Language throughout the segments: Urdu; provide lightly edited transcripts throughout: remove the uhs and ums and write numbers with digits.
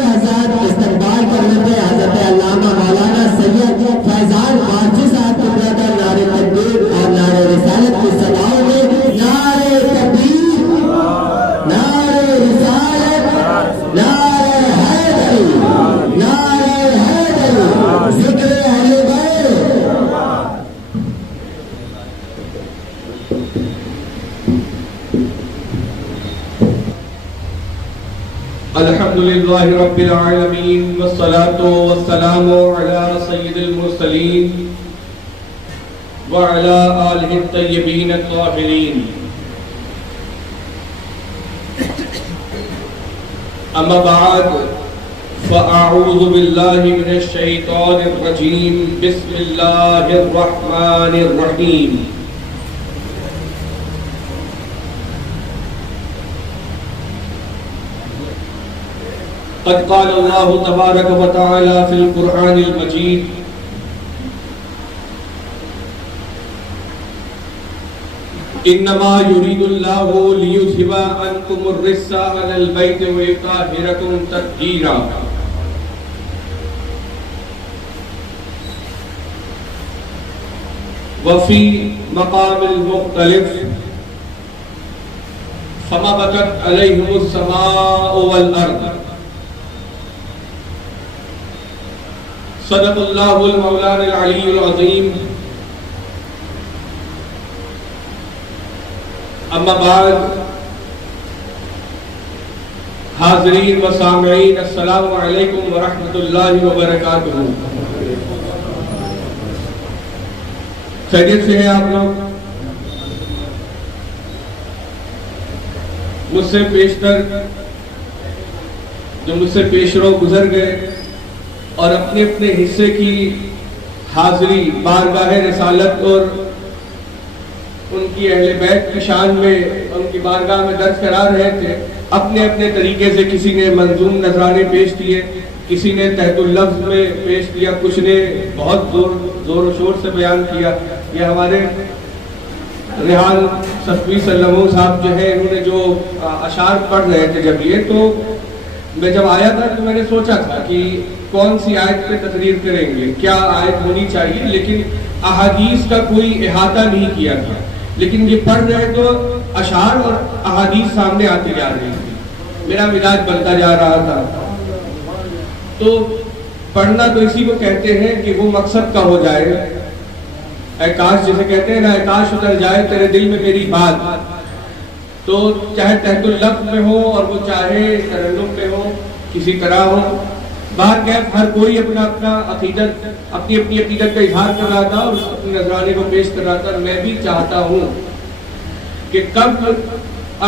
حضرت استقبال کر لیتے حضرت علامہ مولانا سید فیضان بارچی صاحب کو بلاتا نعرہ تکبیر اور نعرہ رسالت کی صداؤں میں نعرہ تکبیر، نعرہ رسالت، نعرہ حیدری، نعرہ حیدری، ذکر اہل بیت۔ الحمدللہ رب العالمین والصلاة والسلام علی سید المرسلین وعلی آلہ الطیبین الطاہرین، اما بعد فاعوذ باللہ من الشیطان الرجیم، بسم اللہ الرحمن الرحیم۔ قد قال اللہ تبارک و تعالی فی القرآن المجید، انما یرید اللہ لیذھب عنکم الرجس اہل البیت ویطہرکم تطہیرا۔ وفی مقام المختلف، فما بکت علیہم السماء والارض۔ صدق اللہ المولانا العلی العظیم۔ اما بعد، حاضرین و سامعین، السلام علیکم ورحمۃ اللہ وبرکاتہ۔ خیریت سے ہیں آپ لوگ؟ مجھ سے پیشتر جو مجھ سے پیش رو گزر گئے اور اپنے اپنے حصے کی حاضری بارگاہ رسالت اور ان کی اہل بیت کی شان میں ان کی بارگاہ میں درج کرا رہے تھے، اپنے اپنے طریقے سے کسی نے منظوم نذرانے پیش کیے، کسی نے تحت اللفظ میں پیش کیا، کچھ نے بہت زور و شور سے بیان کیا۔ یہ ہمارے ریحان صفوی سلموں صاحب جو ہے، انہوں نے جو اشعار پڑھ رہے تھے، جب یہ تو میں جب آیا تھا تو میں نے سوچا تھا کہ کون سی آیت پہ تقریر کریں گے، کیا آیت ہونی چاہیے، لیکن احادیث کا کوئی احاطہ نہیں کیا تھا۔ لیکن یہ پڑھ رہے تو اشعار اور احادیث سامنے آتی جا رہی تھی، میرا مزاج بنتا جا رہا تھا۔ تو پڑھنا تو اسی کو کہتے ہیں کہ وہ مقصد کا ہو جائے، اے کاش جسے کہتے ہیں نا، اے کاش اتر جائے تیرے دل میں میری بات۔ تو چاہے تحت اللفظ میں ہو اور وہ چاہے ترنم میں ہو، کسی طرح ہو، باہر کیف ہر کوئی اپنا اپنا عقیدت، اپنی اپنی عقیدت کا اظہار کر رہا تھا اور اپنے نذرانے کو پیش کر رہا تھا۔ میں بھی چاہتا ہوں کہ کب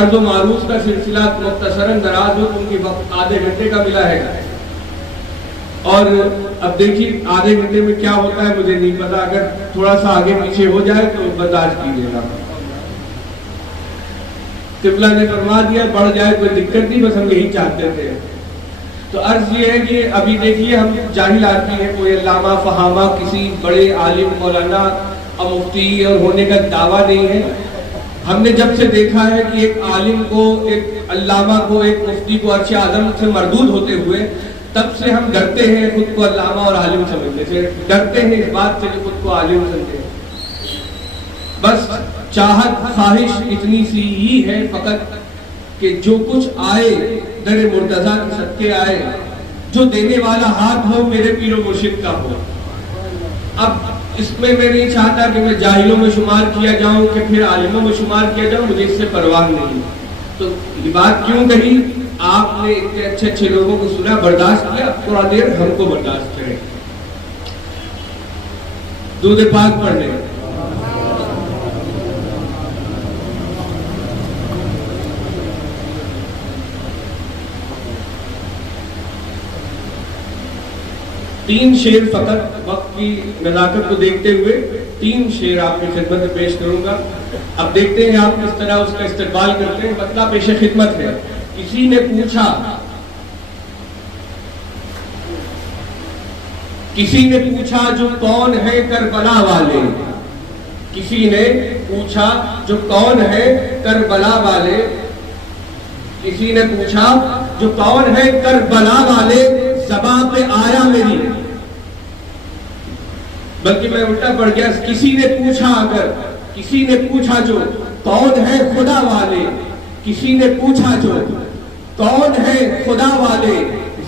عرض و معروض کا سلسلہ مختصراً دراز ہو، ان کی وقت آدھے گھنٹے کا ملا ہے، اور اب دیکھیے آدھے گھنٹے میں کیا ہوتا ہے مجھے نہیں پتا، اگر تھوڑا سا آگے پیچھے ہو جائے تو برداشت کیجیے گا۔ قبلہ نے فرما دیا بڑھ جائے کوئی دقت نہیں، بس ہم یہی چاہتے تھے۔ تو عرض یہ ہے کہ ابھی دیکھیے ہم جاہل آدمی ہیں، کوئی علامہ فہامہ کسی بڑے عالم مولانا اور مفتی اور ہونے کا دعویٰ نہیں ہے۔ ہم نے جب سے دیکھا ہے کہ ایک عالم کو، ایک علامہ کو، ایک مفتی کو عرش اعظم سے مردود ہوتے ہوئے، تب سے ہم ڈرتے ہیں خود کو علامہ اور عالم سمجھنے سے، ڈرتے ہیں اس بات سے کہ خود کو عالم سمجھتے ہیں۔ بس چاہت خواہش اتنی سی ہی ہے فقط کہ جو کچھ آئے در مرتضیٰ کے صدقے آئے، جو دینے والا ہاتھ ہو میرے پیر و مرشد کا ہو۔ اب اس میں نہیں چاہتا کہ میں جاہلوں میں شمار کیا جاؤں کہ پھر عالموں میں شمار کیا جاؤں، مجھے اس سے پرواہ نہیں۔ تو یہ بات کیوں کہی؟ آپ نے اتنے اچھے اچھے لوگوں کو سنا، برداشت کیا، تھوڑا دیر ہم کو برداشت کریں۔ درود پاک پڑھنے تین شعر فقط وقت کی نزاکت کو دیکھتے ہوئے تین شعر آپ کی خدمت میں پیش کروں گا۔ اب دیکھتے ہیں آپ کس طرح اس کا استقبال کرتے ہیں۔ مطلب پیش خدمت ہے۔ کسی نے پوچھا جو کون ہے کربلا والے، کسی نے پوچھا جو کون ہے کربلا والے، کسی نے پوچھا جو کون ہے کربلا والے، بلکہ میں الٹا پڑھ گیا، کسی نے پوچھا اگر، کسی نے پوچھا جو کون ہے خدا والے، کسی نے پوچھا جو کون ہے خدا والے،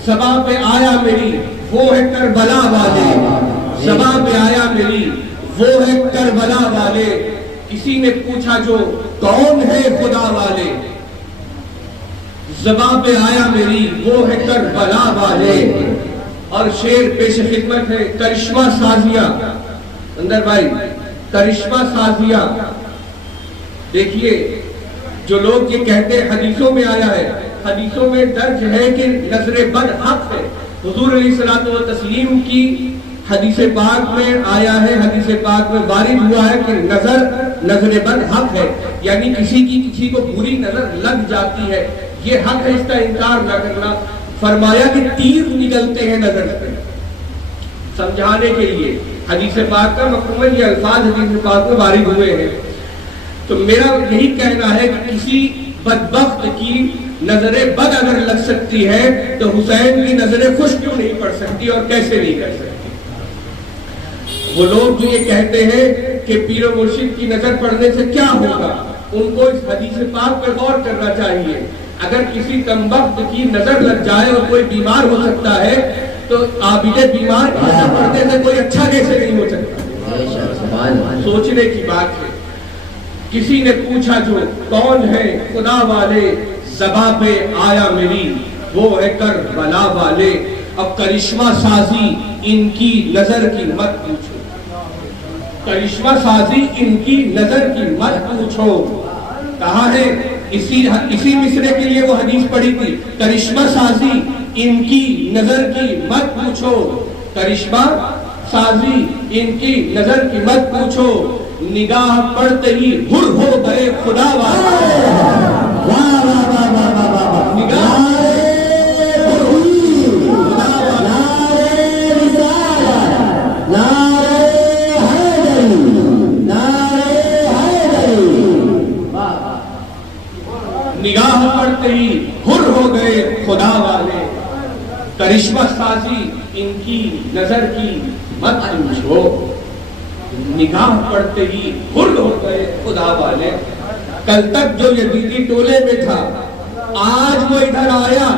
زباں پہ آیا میری وہ ہے کربلا والے، زباں پہ آیا میری وہ ہے کربلا والے، کسی نے پوچھا جو کون ہے خدا والے، زباں پہ آیا میری وہ ہے کربلا والے۔ اور شعر پیش خدمت ہے، کرشمہ سازیاں، اندر بھائی کرشمہ سازیاں۔ دیکھیے جو لوگ یہ کہتے ہیں حدیثوں میں آیا ہے، حدیثوں میں درج ہے کہ نظر بد حق ہے، حضور علیہ الصلوۃ والتسلیم کی حدیث پاک میں آیا ہے، حدیث پاک میں وارد ہوا ہے کہ نظر بد حق ہے، یعنی کسی کو بری نظر لگ جاتی ہے، یہ حق ہے، اس کا انکار نہ کرنا۔ فرمایا کہ تیر نکلتے ہیں نظر سے، سمجھانے کے لیے حدیث پاک کا مفہوم یہ الفاظ حدیث پاک میں وارد ہوئے ہیں۔ تو میرا یہی کہنا ہے کہ کسی بدبخت کی نظر بد اگر لگ سکتی ہے تو حسین کی نظر خوش کیوں نہیں پڑ سکتی اور کیسے نہیں کر سکتی؟ وہ لوگ جو یہ کہتے ہیں کہ پیر و مرشد کی نظر پڑنے سے کیا ہوگا، ان کو اس حدیث پاک پر غور کرنا چاہیے۔ اگر کسی کمبخت کی نظر لگ جائے اور کوئی بیمار ہو سکتا ہے تو عابد بیمار کی نظر پڑنے سے کوئی اچھا کیسے نہیں ہو سکتا؟ سوچنے کی بات ہے۔ کسی نے پوچھا جو کون ہے خدا والے، زباں پہ آیا میری وہ ہے کربلا والے۔ اب کرشمہ سازی ان کی نظر کی مت پوچھو، کرشمہ سازی ان کی نظر کی مت پوچھو۔ کہا ہے اسی مصرے کے لیے وہ حدیث پڑھی تھی، کرشمہ سازی ان کی نظر کی مت پوچھو، کرشمہ سازی ان کی نظر کی مت پوچھو، نگاہ پڑتے ہی ہر ہو گئے خدا والے، نگاہ نگاہ پڑتے ہی ہر ہو گئے خدا والے، کرشمہ سازی ان کی نظر کی مت پوچھو، نگاہ پڑتے ہی ہر ہو گئے خدا والے۔ کل تک جو یزیدی ٹولے میں تھا، آج وہ ادھر آیا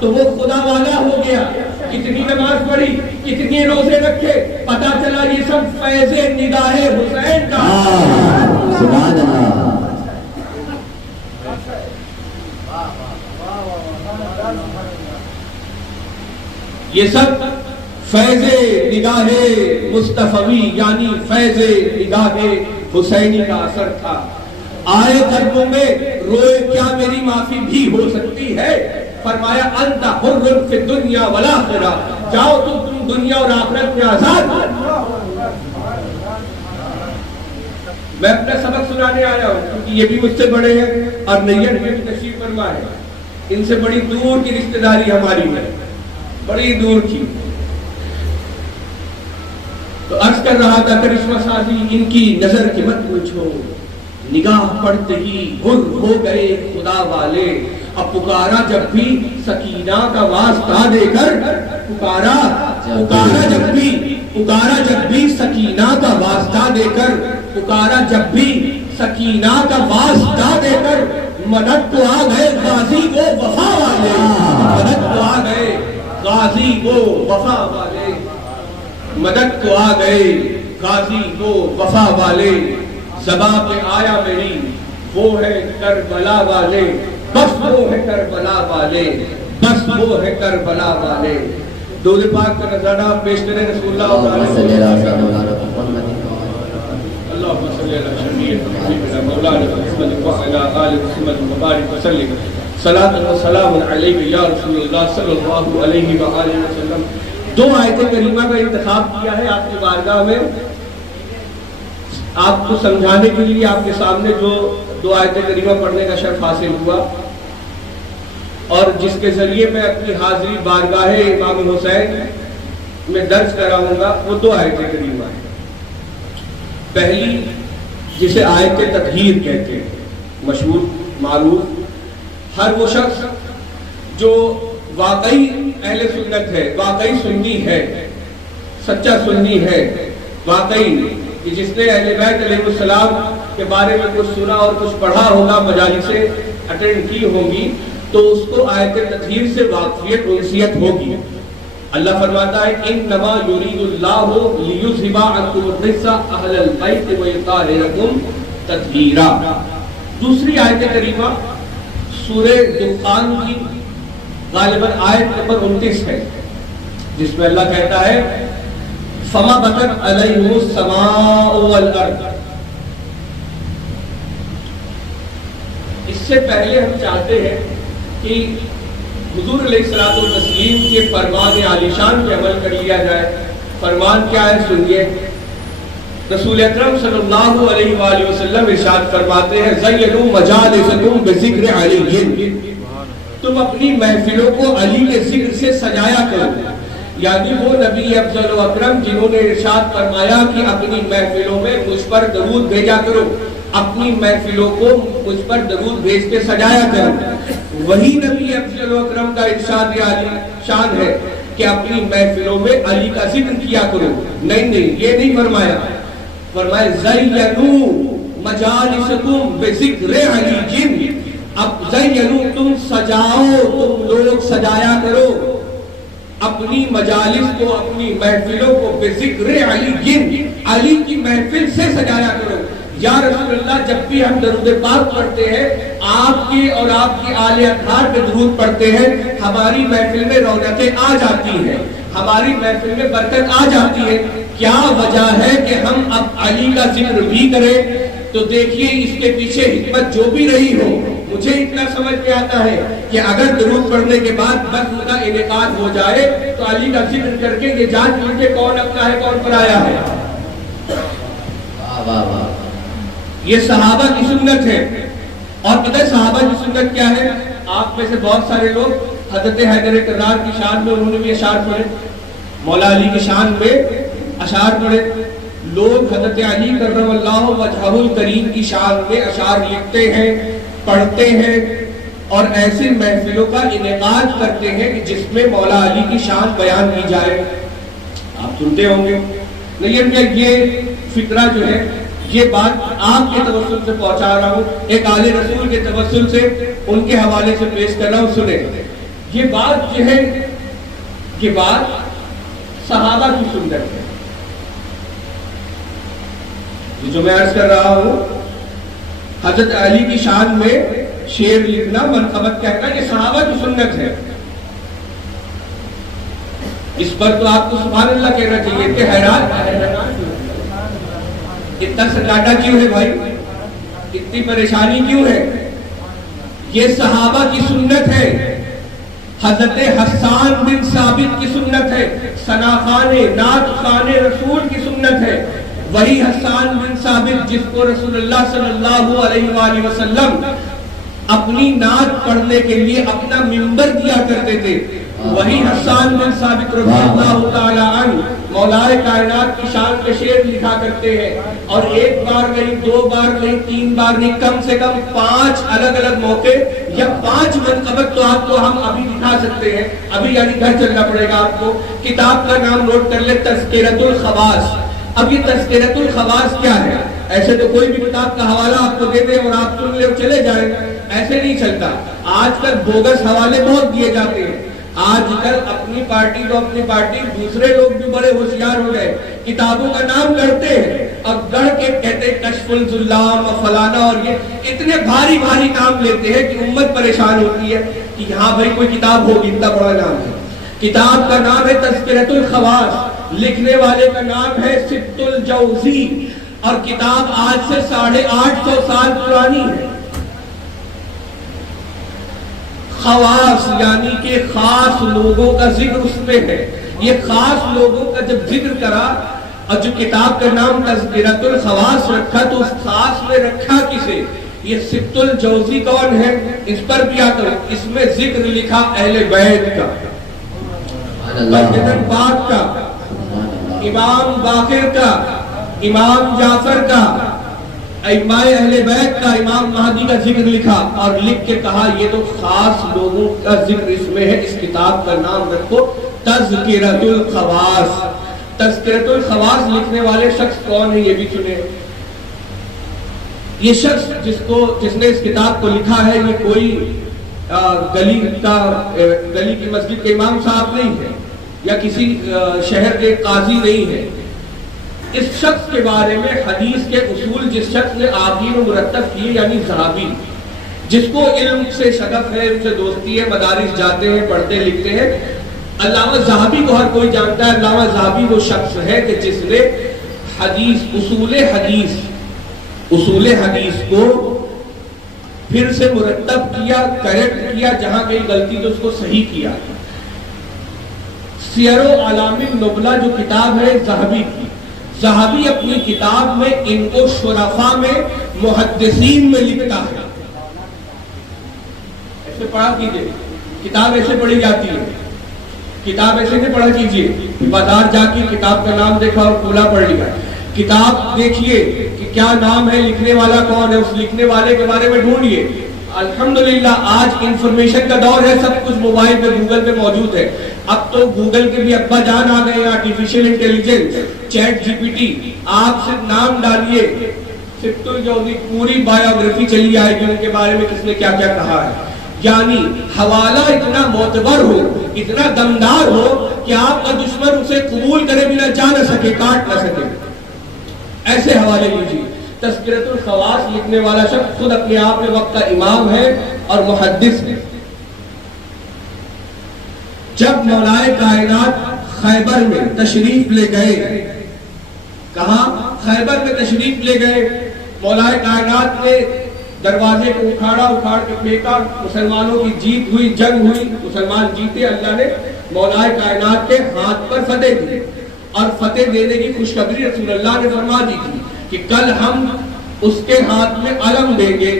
تو وہ خدا والا ہو گیا، کتنی نماز پڑھی، کتنی روزے رکھے، پتا چلا یہ سب فیض نگاہ حسین کا۔ سبحان اللہ۔ یہ سب فیض نگاہ مصطفی یعنی فیض نگاہ حسینی کا اثر تھا۔ آئے قدموں میں روئے کیا میری معافی بھی ہو سکتی ہے، فرمایا انت حر فی الدنیا والآخرہ، جاؤ تم دنیا اور آخرت میں آزاد۔ میں اپنا سبق سنانے آیا ہوں کیونکہ یہ بھی مجھ سے بڑے ہیں اور نیت میں بھی تشریف فرما ہے، ان سے بڑی دور کی رشتہ داری ہماری ہے، بڑی دور کی۔ تو عرض کر رہا تھا کرشمہ سازی ان کی نظر کی مت پوچھو، نگاہ پڑتے ہی ہر ہو گئے خدا والے۔ اب پکارا جب بھی سکینہ کا واسطہ دے کر، پکارا جب بھی سکینہ کا واسطہ دے کر، پکارا جب بھی سکینہ کا واسطہ دے کر، مدد کو آ گئے غازی کو وفا والے، مدد کو آ گئے غازی کو وفا والے، مدد کو آ گئے غازی کو وفا والے۔ زباں پہ آیا میری وہ ہے کربلا والے، بس وہ ہے کربلا والے، بس وہ ہے کربلا والے۔ درود پاک کا نظارہ پیش کریں رسول اللہ اللہم صلی علی سیدنا اللہم صلی علی سیدنا مولانا محمد وعلی آل محمد مبارک وسلم، صلاۃ و سلام علیک یا رسول اللہ صلی اللہ علیہ وآلہ وسلم۔ دو آیت کریمہ کا انتخاب کیا ہے آپ کی بارگاہ میں، آپ کو سمجھانے کے لیے آپ کے سامنے جو دو آیت کریمہ پڑھنے کا شرف حاصل ہوا اور جس کے ذریعے میں اپنی حاضری بارگاہ امام حسین میں درج کراؤں گا، وہ دو آیت کریمہ ہیں۔ پہلی جسے آیت تطہیر کہتے ہیں، مشہور معروف، ہر وہ شخص جو واقعی اہل سنت ہے، واقعی سنی ہے، سچا سنی ہے، واقعی کہ جس نے اہل بیت علیہ السلام کے بارے میں کچھ سنا اور کچھ پڑھا ہوگا، مجالسیں اٹینڈ کی ہوں گی، تو اس کو آیت تطہیر سے واقفیت انسیت ہوگی۔ اللہ فرماتا ہے انما یرید اللہ لیذھب عنکم الرجس اہل البیت ویطہرکم تطہیرا۔ دوسری آیت کریمہ سورہ دخان کی غالباً آیت نمبر 29 ہے، جس میں اللہ کہتا ہے فما بکت علیہم السماء والارض۔ اس سے پہلے ہم چاہتے ہیں کہ حضور علیہ الصلوۃ والتسلیم کے فرمان عالی شان پہ عمل کر لیا جائے۔ فرمان کیا ہے سنیے، رسول اکرم صلی اللہ علیہ وآلہ وسلم ارشاد فرماتے ہیں زینوا مجالسکم بذکر علی، تم اپنی محفلوں کو علی کے ذکر سے سجایا کرو۔ یعنی وہ نبی افضل و اکرم جنہوں نے ارشاد فرمایا کہ اپنی محفلوں میں مجھ پر درود بھیجا کرو، اپنی محفلوں کو مجھ پر درود بھیج کے سجایا کرو، وہی نبی افضل و اکرم کا ارشاد عالی شان ہے کہ اپنی محفلوں میں علی کا ذکر کیا کرو۔ نہیں یہ نہیں فرمایا، فرمایا زینوا مجالسکم بذکر علی، اب زینوا تم سجاؤ، تم لوگ سجایا کرو اپنی مجالس کو، اپنی محفلوں کو بذکر علی، علی کی محفل سے سجایا کرو۔ یا رسول اللہ جب بھی ہم درود پاک پڑھتے ہیں، آپ کے اور آپ کی آل اطہار پہ درود پڑھتے ہیں، ہماری محفل میں رونقیں آ جاتی ہیں، ہماری محفل میں برکت آ جاتی ہے۔ کیا وجہ ہے کہ ہم اب علی کا ذکر بھی کریں؟ تو دیکھیے اس کے پیچھے حکمت جو بھی رہی ہو، مجھے اتنا سمجھ میں آتا ہے کہ اگر درود پڑھنے کے بعد بس ان کا انعقاد ہو جائے تو علی کا ذکر کر کے یہ جانچ لیجیے کون اپنا ہے کون پرایا ہے۔ یہ صحابہ کی سنت ہے، اور پتہ ہے صحابہ کی سنت کیا ہے؟ آپ میں سے بہت سارے لوگ حضرت حیدر کرار کی شان میں انہوں نے بھی اشعار پڑھے، مولا علی کی شان میں اشعار پڑھے، لوگ حضرت علی کرم اللہ وجہہ الکریم کی شان میں اشعار لکھتے ہیں، پڑھتے ہیں، اور ایسی محفلوں کا انعقاد کرتے ہیں کہ جس میں مولا علی کی شان بیان کی جائے۔ آپ سنتے ہوں گے، لیکن یہ فکرہ جو ہے، یہ بات آپ کے توسل سے پہنچا رہا ہوں، ایک آل رسول کے توسل سے ان کے حوالے سے پیش کر رہا ہوں، سنیں۔ یہ بات جو ہے، یہ بات صحابہ کی سنت ہے۔ یہ جو میں عرض کر رہا ہوں، حضرت علی کی شان میں شعر لکھنا، منقبت کہنا، یہ صحابہ کی سنت ہے۔ اس پر تو آپ کو سبحان اللہ کہنا چاہیے کہ حیران اتنا سناٹا کیوں ہے بھائی، اتنی پریشانی کیوں ہے؟ یہ صحابہ کی سنت ہے، حضرت حسان بن ثابت کی سنت ہے، ثناخان نعت خوان رسول کی سنت ہے۔ وہی حسان بن ثابت جس کو رسول اللہ صلی اللہ علیہ وآلہ وسلم اپنی نعت پڑھنے کے لیے اپنا منبر دیا کرتے تھے، وہی حسان بن ثابت رضی اللہ تعالی عنہ مولائے کائنات کی شان کے شعر لکھا کرتے ہیں، اور ایک بار نہیں، دو بار نہیں، تین بار نہیں، کم سے کم 5 الگ الگ موقع یا 5 منقبت تو آپ کو ہم ابھی دکھا سکتے ہیں۔ ابھی یعنی گھر چلنا پڑے گا آپ کو، کتاب کا نام نوٹ کر لیں، تذکرۃ الخواص۔ اب یہ تذکرۃ الخواص کیا ہے؟ ایسے تو کوئی بھی کتاب کا حوالہ آپ کو دے دے اور آپ سن لے اور چلے جائیں، ایسے نہیں چلتا۔ آج کل بوگس حوالے بہت دیے جاتے ہیں، آج کل اپنی پارٹی تو اپنی پارٹی، دوسرے لوگ بھی بڑے ہوشیار ہو گئے، کتابوں کا نام کرتے ہیں، اب گڑھ کے کہتے ہیں کشف الظلام فلانا، اور یہ اتنے بھاری بھاری نام لیتے ہیں کہ امت پریشان ہوتی ہے کہ ہاں بھائی کوئی کتاب ہوگی، اتنا بڑا نام ہے۔ کتاب کا نام ہے تذکرۃ الخواص، لکھنے والے کا نام ہے سبط الجوزی، اور کتاب آج سے 850 سال پرانی ہے۔ خواص یعنی کہ خاص لوگوں کا ذکر اس میں ہے۔ یہ خاص لوگوں کا جب ذکر کرا، اور جو کتاب کا نام تذکرۃ الخواص رکھا، تو اس خاص میں رکھا کسے؟ یہ سبط الجوزی کون ہے؟ اس پر بھی آتا ہے، اس میں ذکر لکھا اہل بیت کا، مسجد پاک کا، امام باقر کا، امام جعفر کا، ائمہ اہل بیت کا، امام مہدی کا ذکر لکھا، اور لکھ کے کہا یہ تو خاص لوگوں کا ذکر اس میں ہے، اس کتاب کا نام رکھو تذکرۃ الخواص۔ تذکرۃ الخواص لکھنے والے شخص کون ہیں یہ بھی سنیں. یہ شخص جس نے اس کتاب کو لکھا ہے یہ کوئی گلی کی مسجد کے امام صاحب نہیں ہے یا کسی شہر کے قاضی نہیں ہے. اس شخص کے بارے میں حدیث کے اصول جس شخص نے آگین و مرتب کیے یعنی ذہبی، جس کو علم سے شغف ہے، علم سے دوستی ہے، مدارس جاتے ہیں، پڑھتے لکھتے ہیں. علامہ ذہبی کو ہر کوئی جانتا ہے. علامہ ذہبی وہ شخص ہے کہ جس نے اصول حدیث کو پھر سے مرتب کیا، کریکٹ کیا، جہاں کہیں غلطی تو اس کو صحیح کیا. سیر و اعلام النبلہ جو کتاب ہے ذہبی کی، ذہبی اپنی کتاب میں ان کو شرفاء میں محدثین میں لکھتا ہے. ایسے پڑھا کیجئے، کتاب ایسے پڑھی جاتی ہے، کتاب ایسے نہیں پڑھا کیجئے. بازار جا کے کتاب کا نام دیکھا اور پورا پڑھ لیا. کتاب دیکھیے کہ کیا نام ہے، لکھنے والا کون ہے، اس لکھنے والے کے بارے میں ڈھونڈیے. الحمدللہ آج انفارمیشن کا دور ہے، سب کچھ موبائل پہ گوگل پہ موجود ہے. اب تو گوگل کے بھی ابا جان آ گئے ہیں، artificial intelligence, chat G P T. آپ صرف نام ڈالیے، سبت الجوزی پوری بایوگرافی چلی آئے گی ان کے بارے میں، کس نے کیا کیا کہا ہے. یعنی حوالہ اتنا معتبر ہو، اتنا دمدار ہو کہ آپ کا دشمن اسے قبول کرے بنا جا نہ سکے، کاٹ نہ سکے. ایسے حوالے لیجیے. تذکرۃ الخواص لکھنے والا شخص خود اپنے آپ میں وقت کا امام ہے اور محدث ہے. جب مولائے کائنات خیبر میں تشریف لے گئے، کہاں؟ خیبر میں تشریف لے گئے. مولائے کائنات نے دروازے کو اکھاڑ کے پھینکا، مسلمانوں کی جیت ہوئی، جنگ ہوئی، مسلمان جیتے. اللہ نے مولائے کائنات کے ہاتھ پر فتح دی اور فتح دینے کی خوشخبری رسول اللہ نے فرما دی تھی کہ کل ہم اس کے ہاتھ میں علم دیں گے.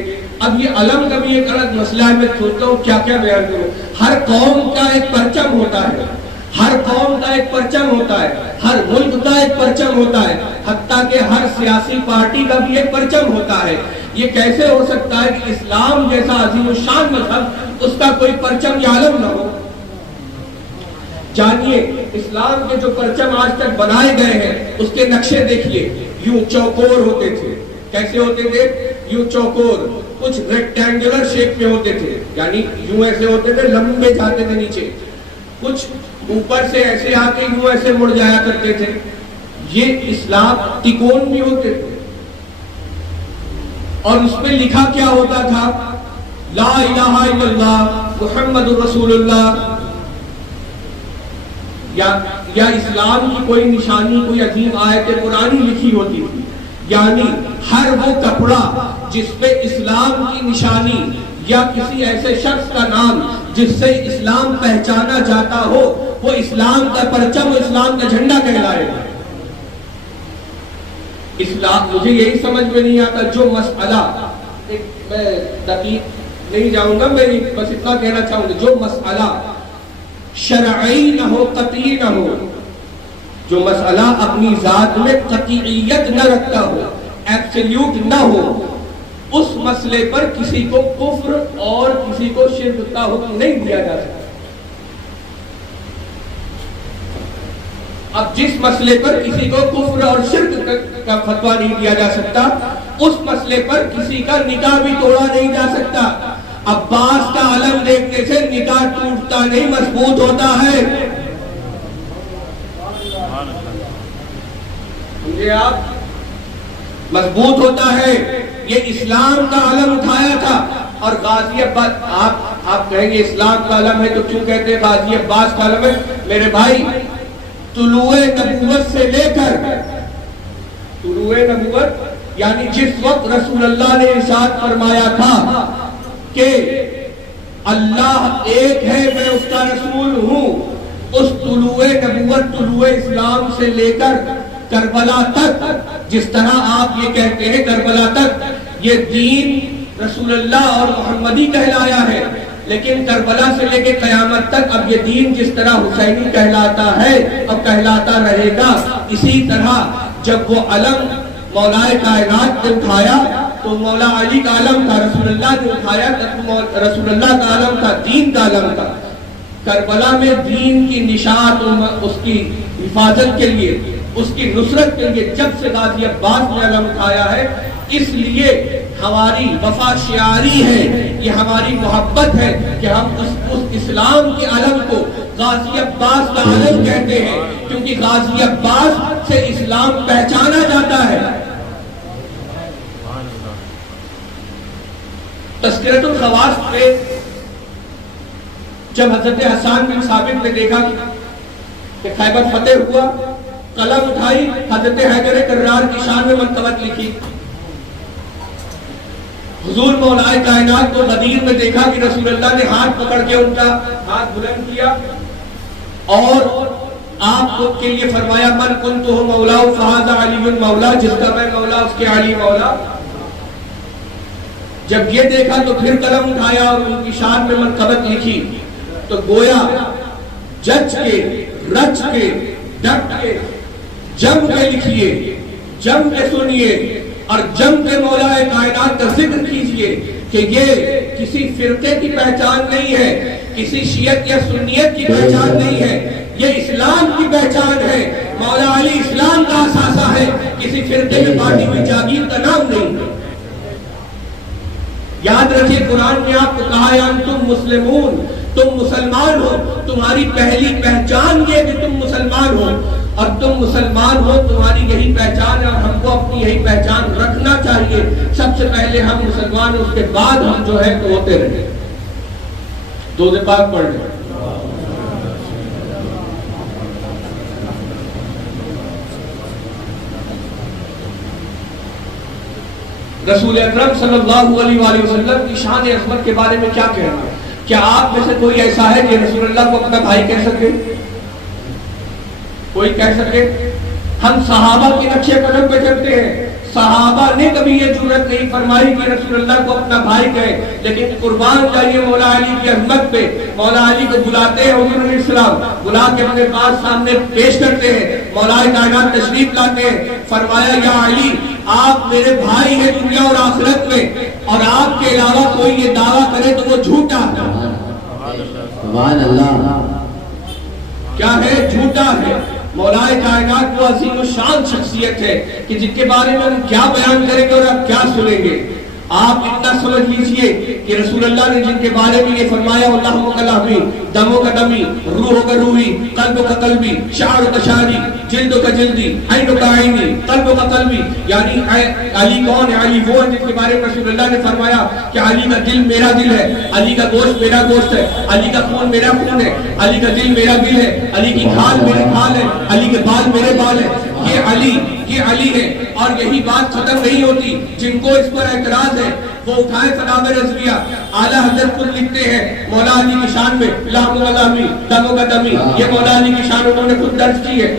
اب یہ علم کا بھی ایک الگ مسئلہ ہے، میں سوچتا ہوں کیا کیا بیان کروں. ہر قوم کا ایک پرچم ہوتا ہے، ہر قوم کا ایک پرچم ہوتا ہے، ہر ملک کا ایک پرچم ہوتا ہے، حتیٰ کہ ہر سیاسی پارٹی کا بھی ایک پرچم ہوتا ہے. یہ کیسے ہو سکتا ہے کہ اسلام جیسا عظیم الشان مذہب اس کا کوئی پرچم یا علم نہ ہو؟ جانیے اسلام کے جو پرچم آج تک بنائے گئے ہیں اس کے نقشے دیکھیے. یوں چوکور ہوتے تھے. کیسے ہوتے تھے؟ یوں چوکور. کچھ ریکٹینگولر شیپ میں ہوتے تھے، یعنی یوں ایسے ہوتے تھے، لمبے جاتے تھے نیچے. کچھ اوپر سے ایسے آ کے یوں ایسے مڑ جایا کرتے تھے. یہ اسلام تکون بھی ہوتے تھے اور اس میں لکھا کیا ہوتا تھا؟ لا الہ الا اللہ محمد رسول اللہ. یا اسلام کی کوئی نشانی، کوئی عظیم آیت قرآنی لکھی ہوتی تھی. یعنی ہر وہ کپڑا جس پہ اسلام کی نشانی یا کسی ایسے شخص کا نام جس سے اسلام پہچانا جاتا ہو وہ اسلام کا پرچم، اسلام کا جھنڈا کہلائے گا. اسلام مجھے یہی سمجھ میں نہیں آتا جو مسئلہ، میں دقیق نہیں جاؤں گا، میں بس اتنا کہنا چاہوں گا، جو مسئلہ شرعی نہ ہو، قطعی نہ ہو، جو مسئلہ اپنی ذات میں قطعیت نہ رکھتا ہو، ایبسلیوٹ نہ ہو، اس مسئلے پر کسی کو کفر اور کسی کو شرک کا حکم نہیں دیا جا سکتا. اب جس مسئلے پر کسی کو کفر اور شرک کا فتویٰ نہیں دیا جا سکتا، اس مسئلے پر کسی کا نکاح بھی توڑا نہیں جا سکتا. عباس کا علم دیکھنے سے نکاح ٹوٹتا نہیں، مضبوط ہوتا ہے. سمجھے آپ؟ مضبوط ہوتا ہے. یہ اسلام کا علم اٹھایا تھا اور غازی عباس، آپ کہیں گے اسلام کا علم ہے تو کیوں کہتے ہیں غازی عباس کا علم ہے؟ میرے بھائی طلوع نبوت سے لے کر طلوع نبوت یعنی جس وقت رسول اللہ نے ارشاد فرمایا تھا کہ اللہ ایک ہے، میں اس کا رسول ہوں، اس طلوع نبوت، طلوع اسلام سے لے کر کربلا تک، جس طرح آپ یہ کہتے ہیں کربلا تک، یہ دین رسول اللہ اور محمدی کہلایا ہے، لیکن کربلا سے لے کے قیامت تک اب یہ دین جس طرح حسینی کہلاتا ہے اب کہلاتا رہے گا. اسی طرح جب وہ علم مولائے کائنات نے اٹھایا تو مولا علی کا علم تھا، رسول اللہ نے اٹھایا رسول اللہ کا علم تھا، دین کا علم تھا. کربلا میں دین کی نشاط اس کی حفاظت کے لیے، اس کی نصرت کے لیے جب سے غازی عباس نے علم اٹھایا ہے، اس لیے ہماری وفا شعاری ہے، یہ ہماری محبت ہے کہ ہم اس اسلام کے علم کو غازی عباس کا علم کہتے ہیں، کیونکہ غازی عباس سے اسلام پہچانا جاتا ہے۔ تذکرۃ الخواص میں جب حضرت حسان بن ثابت نے دیکھا کہ خیبر فتح ہوا، قلم اٹھائی، حضرت حیدر کرار کی شان میں منقبت لکھی۔ حضور مولا کائنات کو غدیر میں دیکھا کہ رسول اللہ نے ہاتھ پکڑ کے ان کا ہاتھ بلند کیا اور آپ کو کے لیے فرمایا من کنتہ مولا فہذا علی مولا، جس کا میں مولا اس کے علی مولا۔ جب یہ دیکھا تو پھر قلم اٹھایا اور ان کی شان میں منقبت لکھی، تو گویا جج کے، رچ کے، ڈٹ کے، جم کے لکھیے، جم کے سنیے اور جم کے مولا کائنات کا ذکر کیجئے کہ یہ کسی فرقے کی پہچان نہیں ہے، کسی شیعت یا سنیت کی پہچان نہیں ہے، یہ اسلام کی پہچان ہے۔ مولا علی اسلام کا اثاثہ ہے، کسی فرقے میں بانٹی ہوئی جاگیر کا نام نہیں۔ یاد رکھیے قرآن نے آپ کو کہا ہے انتم مسلمون، تم مسلمان ہو، تمہاری پہلی پہچان یہ کہ تم مسلمان ہو، اور تم مسلمان ہو تمہاری یہی پہچان ہے، اور ہم کو اپنی یہی پہچان رکھنا چاہیے۔ سب سے پہلے ہم مسلمان ہیں، اس کے بعد ہم جو ہے تو ہوتے رہے۔ درود پاک پڑھ لیں۔ رسول اکرم صلی اللہ علیہ وآلہ وسلم کی شان عظمت کے بارے میں کیا کہنا ہے؟ کیا آپ میں سے کوئی ایسا ہے کہ رسول اللہ کو اپنا بھائی کہہ سکے؟ کوئی کہہ سکے؟ ہم صحابہ کے نقش قدم پہ چلتے ہیں، صحابہ نے کبھی یہ جرأت نہیں فرمائی کہ رسول اللہ کو اپنا بھائی کہے، لیکن قربان جائیے مولا علی کی عظمت پہ۔ مولا علی کو بلاتے ہیں حضور علیہ السلام، بلا کے اپنے پاس سامنے پیش کرتے ہیں، مولا کائنات تشریف لاتے ہیں، فرمایا یا علی آپ میرے بھائی ہیں دنیا اور آخرت میں، اور آپ کے علاوہ کوئی یہ دعویٰ کرے تو وہ جھوٹا ہے۔ سبحان اللہ، کیا ہے؟ جھوٹا ہے۔ مولا کائنات وہ عظیم الشان شخصیت ہے کہ جن کے بارے میں ہم کیا بیان کریں گے اور آپ کیا سنیں گے۔ آپ اتنا سمجھ لیجئے کہ رسول اللہ نے جن کے بارے میں یہ فرمایا اللہم کلہمی، دمو کا دمی، روح کا روحی، قلب کا قلبی، شعر کا شعری، جلد کا جلدی، عین کا عینی، قلب کا قلبی، یعنی علی کون ہے؟ علی وہ ہے جن کے بارے میں رسول اللہ نے فرمایا کہ علی کا دل میرا دل ہے، علی کا گوشت میرا گوشت ہے، علی کا خون میرا خون ہے، علی کا دل میرا دل ہے، علی کی کھال میرے کھال ہے، علی کے بال میرے بال ہے۔ یہ علی ہے، اور یہی بات ختم نہیں ہوتی۔ جن کو اس پر اعتراض ہے وہ اٹھائے فتاوی رضویہ، اعلیٰ حضرت خود لکھتے ہیں مولا علی کی شان میں لہم غلامی دمو کا دمی، یہ مولا علی کی شان انہوں نے خود درج کی ہے۔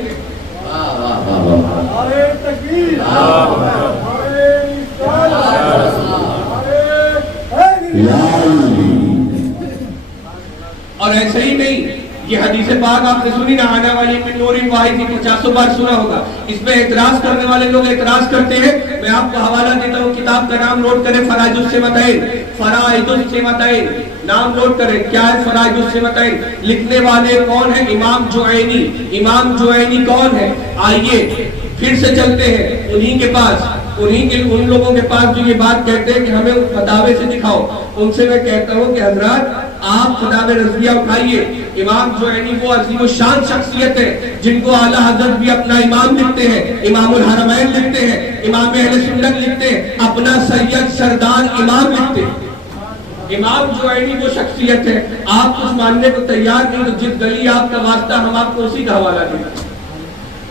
اور ایسے ہی نہیں، یہ حدیث پاک آپ نے سنی نا، آنا والی من نور واحد 50 بار سنا ہوگا۔ اس میں اعتراض کرنے والے لوگ اعتراض کرتے ہیں، میں آپ کو حوالہ دیتا ہوں، کتاب کا نام نوٹ کریں، فرائض السمتین، فرائض السمتین نام نوٹ کریں۔ کیا ہے فرائض السمتین؟ لکھنے والے کون ہیں؟ امام جوینی۔ امام جوینی کون ہے؟ آئیے پھر سے چلتے ہیں انہی کے پاس، ان لوگوں کے پاس جو یہ بات کہتے ہیں کہ ہمیں فتاوے سے دکھاؤ۔ ان سے میں کہتا ہوں کہ حضرات آپ فتاوی رضویہ اٹھائیے۔ امام جوینی وہ عظیم الشان شخصیت ہے جن کو اعلیٰ حضرت بھی اپنا امام لکھتے ہیں، امام الحرمین لکھتے ہیں، امام اہل سنت لکھتے ہیں، اپنا سید سردار امام لکھتے ہیں۔ امام جوینی وہ شخصیت ہے، آپ کچھ ماننے کو تیار نہیں تو جس گلی آپ کا واسطہ ہم آپ کو اسی کا حوالہ دیں۔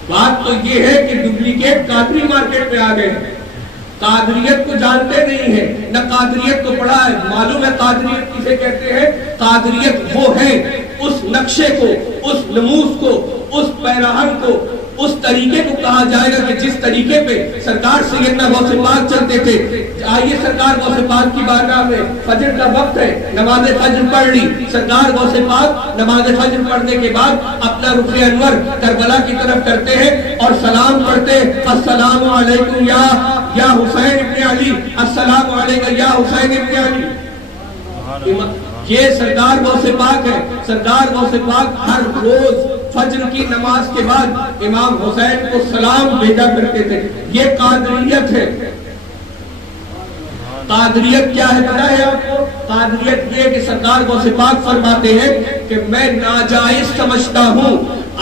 بات تو یہ ہے کہ ڈپلیکیٹ قادری مارکیٹ میں آ گئے ہیں، قادریت کو جانتے نہیں ہیں، نہ قادریت کو پڑھا ہے۔ معلوم ہے قادریت کسے کہتے ہیں؟ قادریت وہ ہے اس نقشے کو، اس نموز کو، اس پیراہن کو، اس طریقے کو کہا جائے گا کہ جس طریقے پہ سرکار سیدنا غوث پاک چلتے تھے۔ آئیے سرکار غوث پاک کی بارگاہ میں، فجر کا وقت ہے، نماز فجر پڑھ لی۔ سرکار غوث پاک نماز فجر پڑھنے کے بعد اپنا رخ انور کربلا کی طرف کرتے ہیں اور سلام پڑھتے ہیں، السلام علیکم یا حسین ابن علی، السلام علیکم یا حسین ابن علی۔ یہ سرکار غوث پاک ہے. سرکار غوث پاک ہر روز فجر کی نماز کے بعد امام حسین کو سلام بھیجا کرتے تھے. یہ قادریت ہے. قادریت کیا ہے پتہ ہے آپ کو؟ قادریت یہ کہ سرکار غوث پاک فرماتے ہیں کہ میں ناجائز سمجھتا ہوں.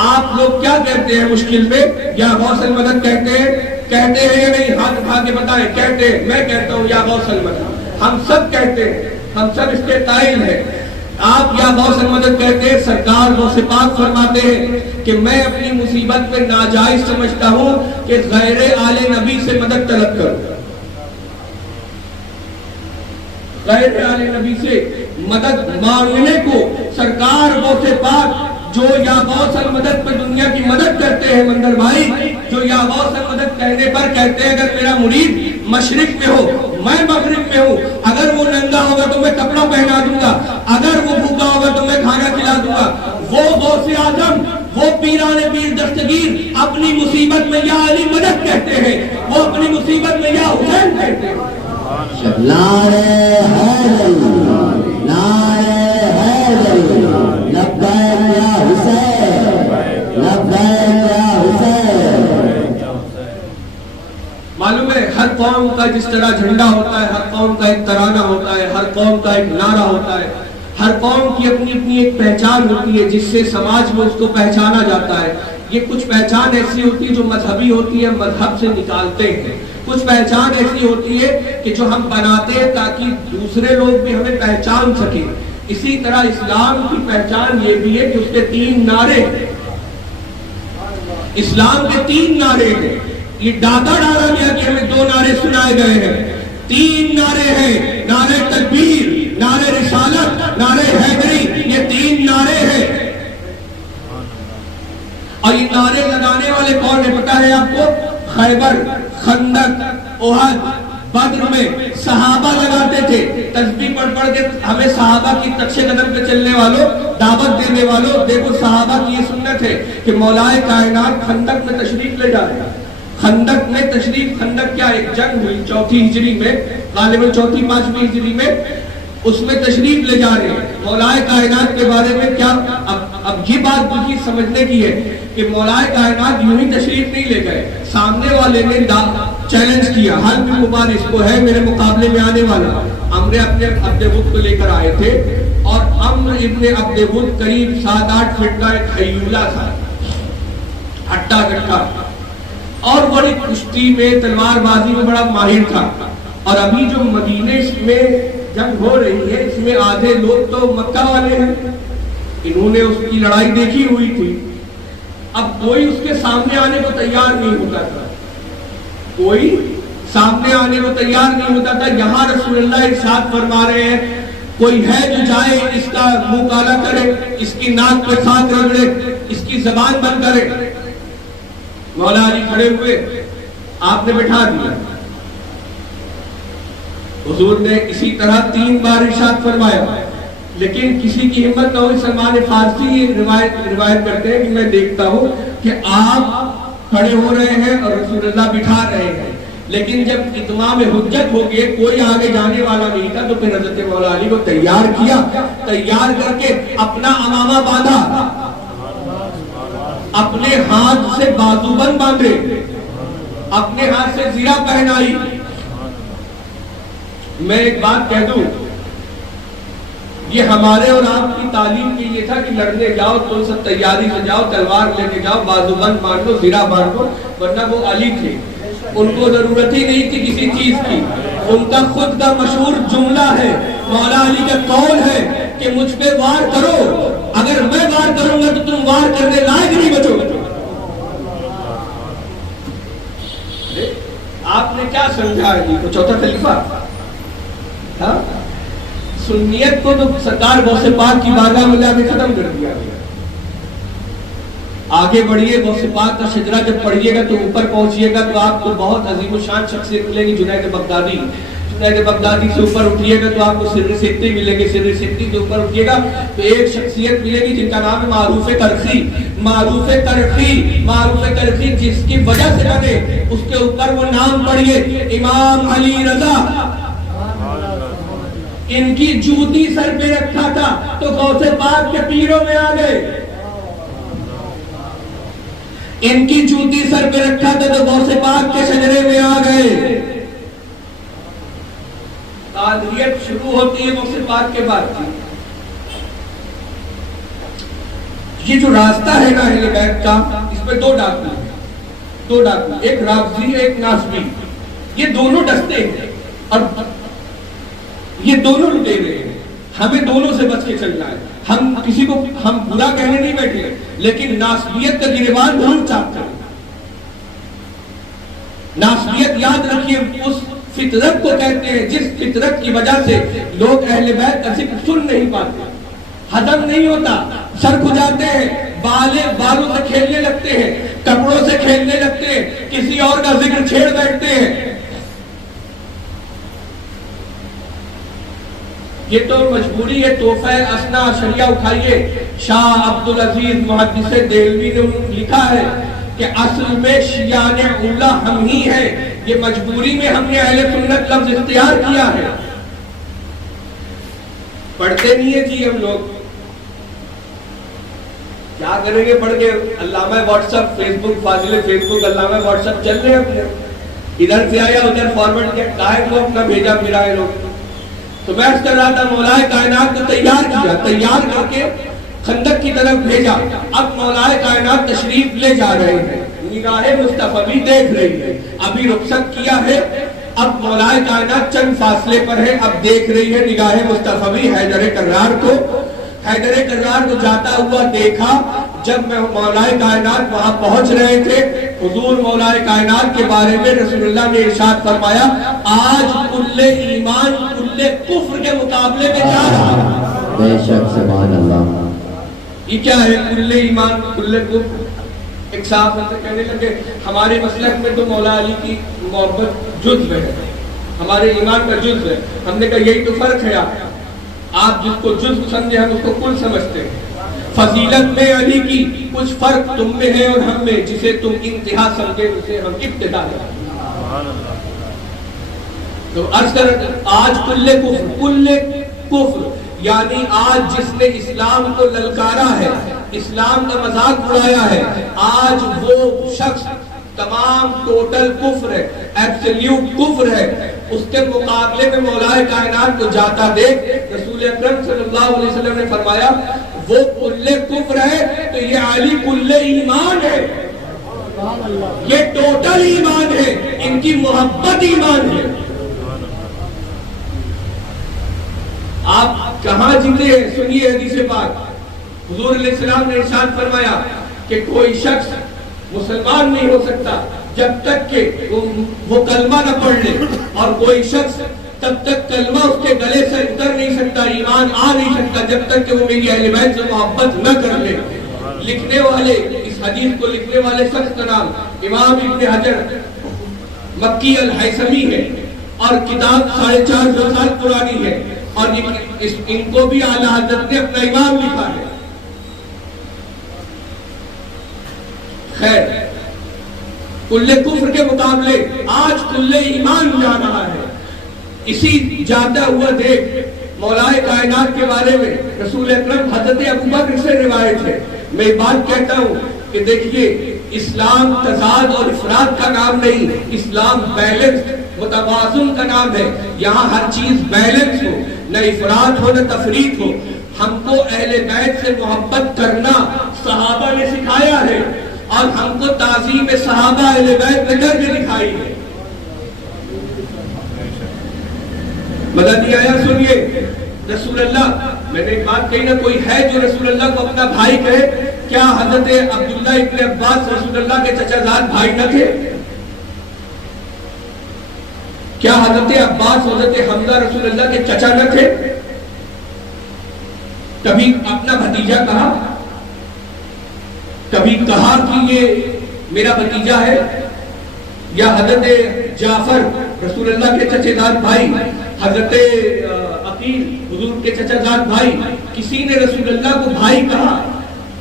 آپ لوگ کیا کہتے ہیں مشکل میں؟ یا غوث المدد کہتے ہیں یا نہیں؟ ہاتھ اٹھا کے بتائیں. کہتے ہیں. میں کہتا ہوں یا غوث المدد. ہم سب کہتے ہیں, ہم سب اس کے قائل ہیں. آپ یا غوث المدد کہتے ہیں. سرکار غوث پاک فرماتے ہیں کہ میں اپنی مصیبت میں ناجائز سمجھتا ہوں کہ غیر آل نبی سے مدد طلب کروں. غیر آل نبی سے مدد مانگنے کو سرکار غوث پاک جو یا غوث المدد پہ دنیا کی مدد کرتے ہیں مندر بھائی, جو یا غوث المدد کہنے پر کہتے ہیں اگر میرا مرید مشرق میں ہو میں مغرب میں ہوں, اگر وہ ننگا ہوگا تو میں کپڑا پہنا دوں گا, اگر وہ بھوکا ہوگا تو میں کھانا کھلا دوں گا. وہ غوث اعظم, وہ پیران پیر دستگیر اپنی مصیبت میں یا علی مدد کہتے ہیں, وہ اپنی مصیبت میں یا حسین کہتے ہیں. نعرہ حیدر, نعرہ حیدر, لبیک یا حسین, لبیک یا حسین. معلوم ہے ہر قوم کا جس طرح جھنڈا ہوتا ہے, ہر قوم کا ایک ترانہ ہوتا ہے, ہر قوم کا ایک نعرہ ہوتا ہے, ہر قوم کی اپنی اپنی ایک پہچان ہوتی ہے جس سے سماج میں اس کو پہچانا جاتا ہے. یہ کچھ پہچان ایسی ہوتی ہے جو مذہبی ہوتی ہے, مذہب سے نکالتے ہیں. کچھ پہچان ایسی ہوتی ہے کہ جو ہم بناتے ہیں تاکہ دوسرے لوگ بھی ہمیں پہچان سکیں. اسی طرح اسلام کی پہچان یہ بھی ہے کہ اس کے 3 نعرے ہیں. اسلام کے 3 نعرے ہیں. یہ ڈاکہ ڈالا گیا کہ ہمیں 2 نعرے سنائے گئے ہیں. 3 نعرے ہیں, نعرے تکبیر, نعرے رسالت, نعرے حیدری. یہ 3 نعرے ہیں. اور یہ نعرے لگانے والے کون ہیں پتہ ہے آپ کو؟ خیبر, خندق, احد, بدر میں صحابہ لگاتے تھے. تسبیح پڑھ پڑھ کے ہمیں صحابہ کی نقش قدم پہ چلنے والوں, دعوت دینے والوں, دیکھو صحابہ کی یہ سنت ہے کہ مولائے کائنات خندق میں تشریف لے جا رہے ہیں. خندق میں تشریف, خندق کیا ایک جنگ ہوئی 4 ہجری میں, غالباً 4-5 ہجری میں, اس میں تشریف لے جا رہے ہیں. مولائے کائنات کے بارے میں کیا اب یہ بات مجھے سمجھنے کی ہے کہ مولائے کائنات یوں ہی تشریف نہیں لے گئے. سامنے والے نے چیلنج کیا, حل بھی مبارس کو ہے میرے مقابلے میں آنے والا. عمر اپنے عبد ود کو لے کر آئے تھے اور عمر ابن عبد ود قریب 7-8 فٹ کا ایک حیولہ تھا, ہٹا کٹا, اور بڑی کشتی میں تلوار بازی میں بڑا ماہر تھا. اور ابھی جو مدینے میں جنگ ہو رہی ہے اس میں آدھے لوگ تو مکہ والے ہیں, انہوں نے اس کی لڑائی دیکھی ہوئی تھی. اب کوئی اس کے سامنے آنے کو تیار نہیں ہوتا تھا, کوئی سامنے آنے کو تیار نہیں ہوتا تھا. یہاں رسول اللہ ارشاد فرما رہے ہیں کوئی ہے جو جائے اس کا منہ کالا کرے, اس کی ناک پہ خاک رگڑے, اس کی زبان بند کرے. مولا علی کھڑے ہوئے, آپ نے بٹھا دیا. حضور نے اسی طرح 3 بار ارشاد فرمایا, لیکن کسی کی ہمت نہ ہوئی. سلمان فارسی روایت کرتے ہیں کہ میں دیکھتا ہوں کہ آپ کھڑے ہو رہے ہیں اور رسول اللہ بٹھا رہے ہیں, لیکن جب اتمام حجت ہو گئے کوئی آگے جانے والا نہیں تھا تو پھر حضرت مولا علی کو تیار کیا. تیار کر کے اپنا امامہ باندھا, اپنے ہاتھ سے بازو بند باندھے, اپنے ہاتھ سے زرہ پہنائی. میں ایک بات کہہ دوں, یہ ہمارے اور آپ کی تعلیم کے لیے تھا کہ لڑنے جاؤ تو سب تیاری سے جاؤ, تلوار لے کے جاؤ, بازو بند باندھ لو, زرہ باندھ لو, ورنہ وہ علی تھے, ان کو ضرورت ہی نہیں تھی کسی چیز کی. ان کا خود کا مشہور جملہ ہے, مولا علی کا قول ہے کہ مجھ پہ وار کرو, اگر میں وار کروں گا تو تم وار کرنے لائق نہیں بچو گے. آپ نے کیا سمجھا علی کو چوتھا خلیفہ؟ سنیت کو تو سرکار غوث پاک کی بارگاہ میں جا کے ختم کر دیا گیا. آگے بڑھیے, غوث پاک کا شجرہ جب پڑھیے گا تو اوپر پہنچیے گا تو آپ کو بہت عظیم الشان شخصیت ملے گی. جنید بغدادی, جنید بغدادی سے اوپر اٹھیے گا تو آپ کو سر ستی ملیں گے. سر ستی سے اوپر اٹھیے گا تو ایک شخصیت ملے گی جن کا نام ہے معروف کرخی. معروف کرخی, معروف کرخی جس کی وجہ سے بنے, اس کے اوپر وہ نام پڑھیے, امام علی رضا. ان کی جوتی سر پہ رکھا تھا تو غوث پاک کے پیروں میں آ گئے. ان کی جوتی سر پہ رکھا تھا تو غوث پاک کے شجرے میں آ گئے. قادریت شروع ہوتی ہے غوث پاک کے بعد. یہ جو راستہ ہے نا اہل بیت کا، اس میں دو ڈاکو ہیں، ایک رافضی ایک ناصبی. یہ دونوں ڈستے ہیں اور یہ دونوں لٹے ہوئے ہیں. ہمیں دونوں سے بچ کے چلنا ہے. ہم کسی کو ہم برا کہنے نہیں بیٹھے، لیکن ناصبیت کا گریبان ضرور چاک کریں. ناصبیت یاد رکھیے اس فطرت کو کہتے ہیں جس فطرت کی وجہ سے لوگ اہل بیت کا ذکر سن نہیں پاتے، ہضم نہیں ہوتا، سر کھجاتے ہیں، بالوں سے کھیلنے لگتے ہیں، کپڑوں سے کھیلنے لگتے ہیں، کسی اور کا ذکر چھیڑ بیٹھتے ہیں. یہ تو مجبوری ہے. تحفہ اسنا شریعہ اٹھائیے. شاہ عبدالعزیز محدث دہلوی نے لکھا ہے کہ اصل میں شیعان اولا ہم ہی ہیں. یہ مجبوری میں ہم نے اہل سنت لفظ اختیار کیا ہے. پڑھتے نہیں ہیں جی ہم لوگ. کیا کریں گے پڑھ کے؟ علامہ واٹس ایپ فیس بک، فاضل فیس بک علامہ واٹس ایپ چل رہے ہیں اپنے. ادھر سے آیا ادھر فارورڈ کیا، کائے کو اپنا بھیجا پھرا ہے لوگ. تو میں اس کر رہا تھا مولائے کائنات کو تیار کیا، تیار کر کے خندق کی طرف بھیجا. اب مولائے کائنات تشریف لے جا رہے ہیں، نگاہ مصطفی بھی دیکھ رہی ہے. ابھی رخصت کیا ہے، اب مولائے کائنات چند فاصلے پر ہے، اب دیکھ رہی ہے نگاہ مصطفی حیدر کرار کو. حیدر کرار کو جاتا ہوا دیکھا. جب میں مولائے کائنات وہاں پہنچ رہے تھے، حضور مولائے کائنات کے بارے میں رسول اللہ نے ارشاد فرمایا آج کل ایمان کل کفر کے مقابلے میں جا رہا ہے. بے شک سبحان اللہ. یہ کیا ہے کل ایمان کل کفر؟ ایک صاحب سے کہنے لگے ہمارے مسلک میں تو مولا علی کی محبت جزو ہے، ہمارے ایمان کا جزو ہے. ہم نے کہا یہی تو فرق ہے. آپ جس کو جزو سمجھے ہم اس کو کل سمجھتے ہیں. فضیلت میں علی کی کچھ فرق تم میں ہے اور ہم میں، جسے تم انتہا سمجھے اسے ہم ابتدا ہے. تو عرض کر آج کل کفر یعنی آج جس نے اسلام کو للکارا ہے، اسلام کا مذاق اڑایا ہے، آج وہ شخص تمام ٹوٹل کفر ہے، ایبسلیوٹ کفر ہے. اس کے مقابلے میں مولائے کائنات کو جاتا دیکھ رسول اکرم صلی اللہ علیہ وسلم نے فرمایا وہ کل کفر ہے تو یہ علی کل ایمان ہے. یہ ٹوٹل ایمان ہے، ان کی محبت ایمان ہے. آپ کہاں جیتے ہیں؟ سنیے حدیث پاک. حضور علیہ السلام نے ارشاد فرمایا کہ کوئی شخص مسلمان نہیں ہو سکتا جب تک کہ وہ کلمہ نہ پڑھ لے، اور کوئی شخص تب تک کلمہ اس کے گلے سے اتر نہیں سکتا، ایمان آ نہیں سکتا جب تک کہ وہ میری اہل بیت سے محبت نہ کر لے. لکھنے والے اس حدیث کو لکھنے والے شخص کا نام امام ابن حجر مکی الہیثمی ہے اور کتاب 450 سال پرانی ہے اور ان کو بھی اعلیٰ حضرت نے اپنا امام لکھا ہے. خیر کل کفر کے مقابلے آج کل ایمان جا رہا ہے. اسی جاتا ہوا دیکھ مولائے کائنات کے بارے میں رسول اکرم حضرت ابوبکر سے روایت ہے. میں بات کہتا ہوں کہ دیکھیے اسلام تضاد اور افراد کا نام نہیں، اسلام بیلنس متوازن کا نام ہے. یہاں ہر چیز بیلنس ہو، نہ افراد ہو نہ تفریط ہو. ہم کو اہل بیت سے محبت کرنا صحابہ نے سکھایا ہے اور ہم کو تعظیم صحابہ اہل بیت نے کر کے دکھائی ہے. مدد نہیں آیا. سنیے رسول اللہ، میں نے ایک بات کہی نا، کوئی ہے جو رسول اللہ کو اپنا بھائی کہے؟ کیا حضرت عبداللہ ابن عباس رسول اللہ کے چچا زاد بھائی نہ تھے؟ کیا حضرت عباس حضرت حمزہ رسول اللہ کے چچا نہ تھے؟ کبھی اپنا بھتیجا کہا؟ کبھی کہا کہ یہ میرا بھتیجا ہے؟ یا حضرت جعفر رسول اللہ کے چچا زاد بھائی، حضرت عقیل حضور کے چچا زاد بھائی، کسی نے رسول اللہ کو بھائی کہا؟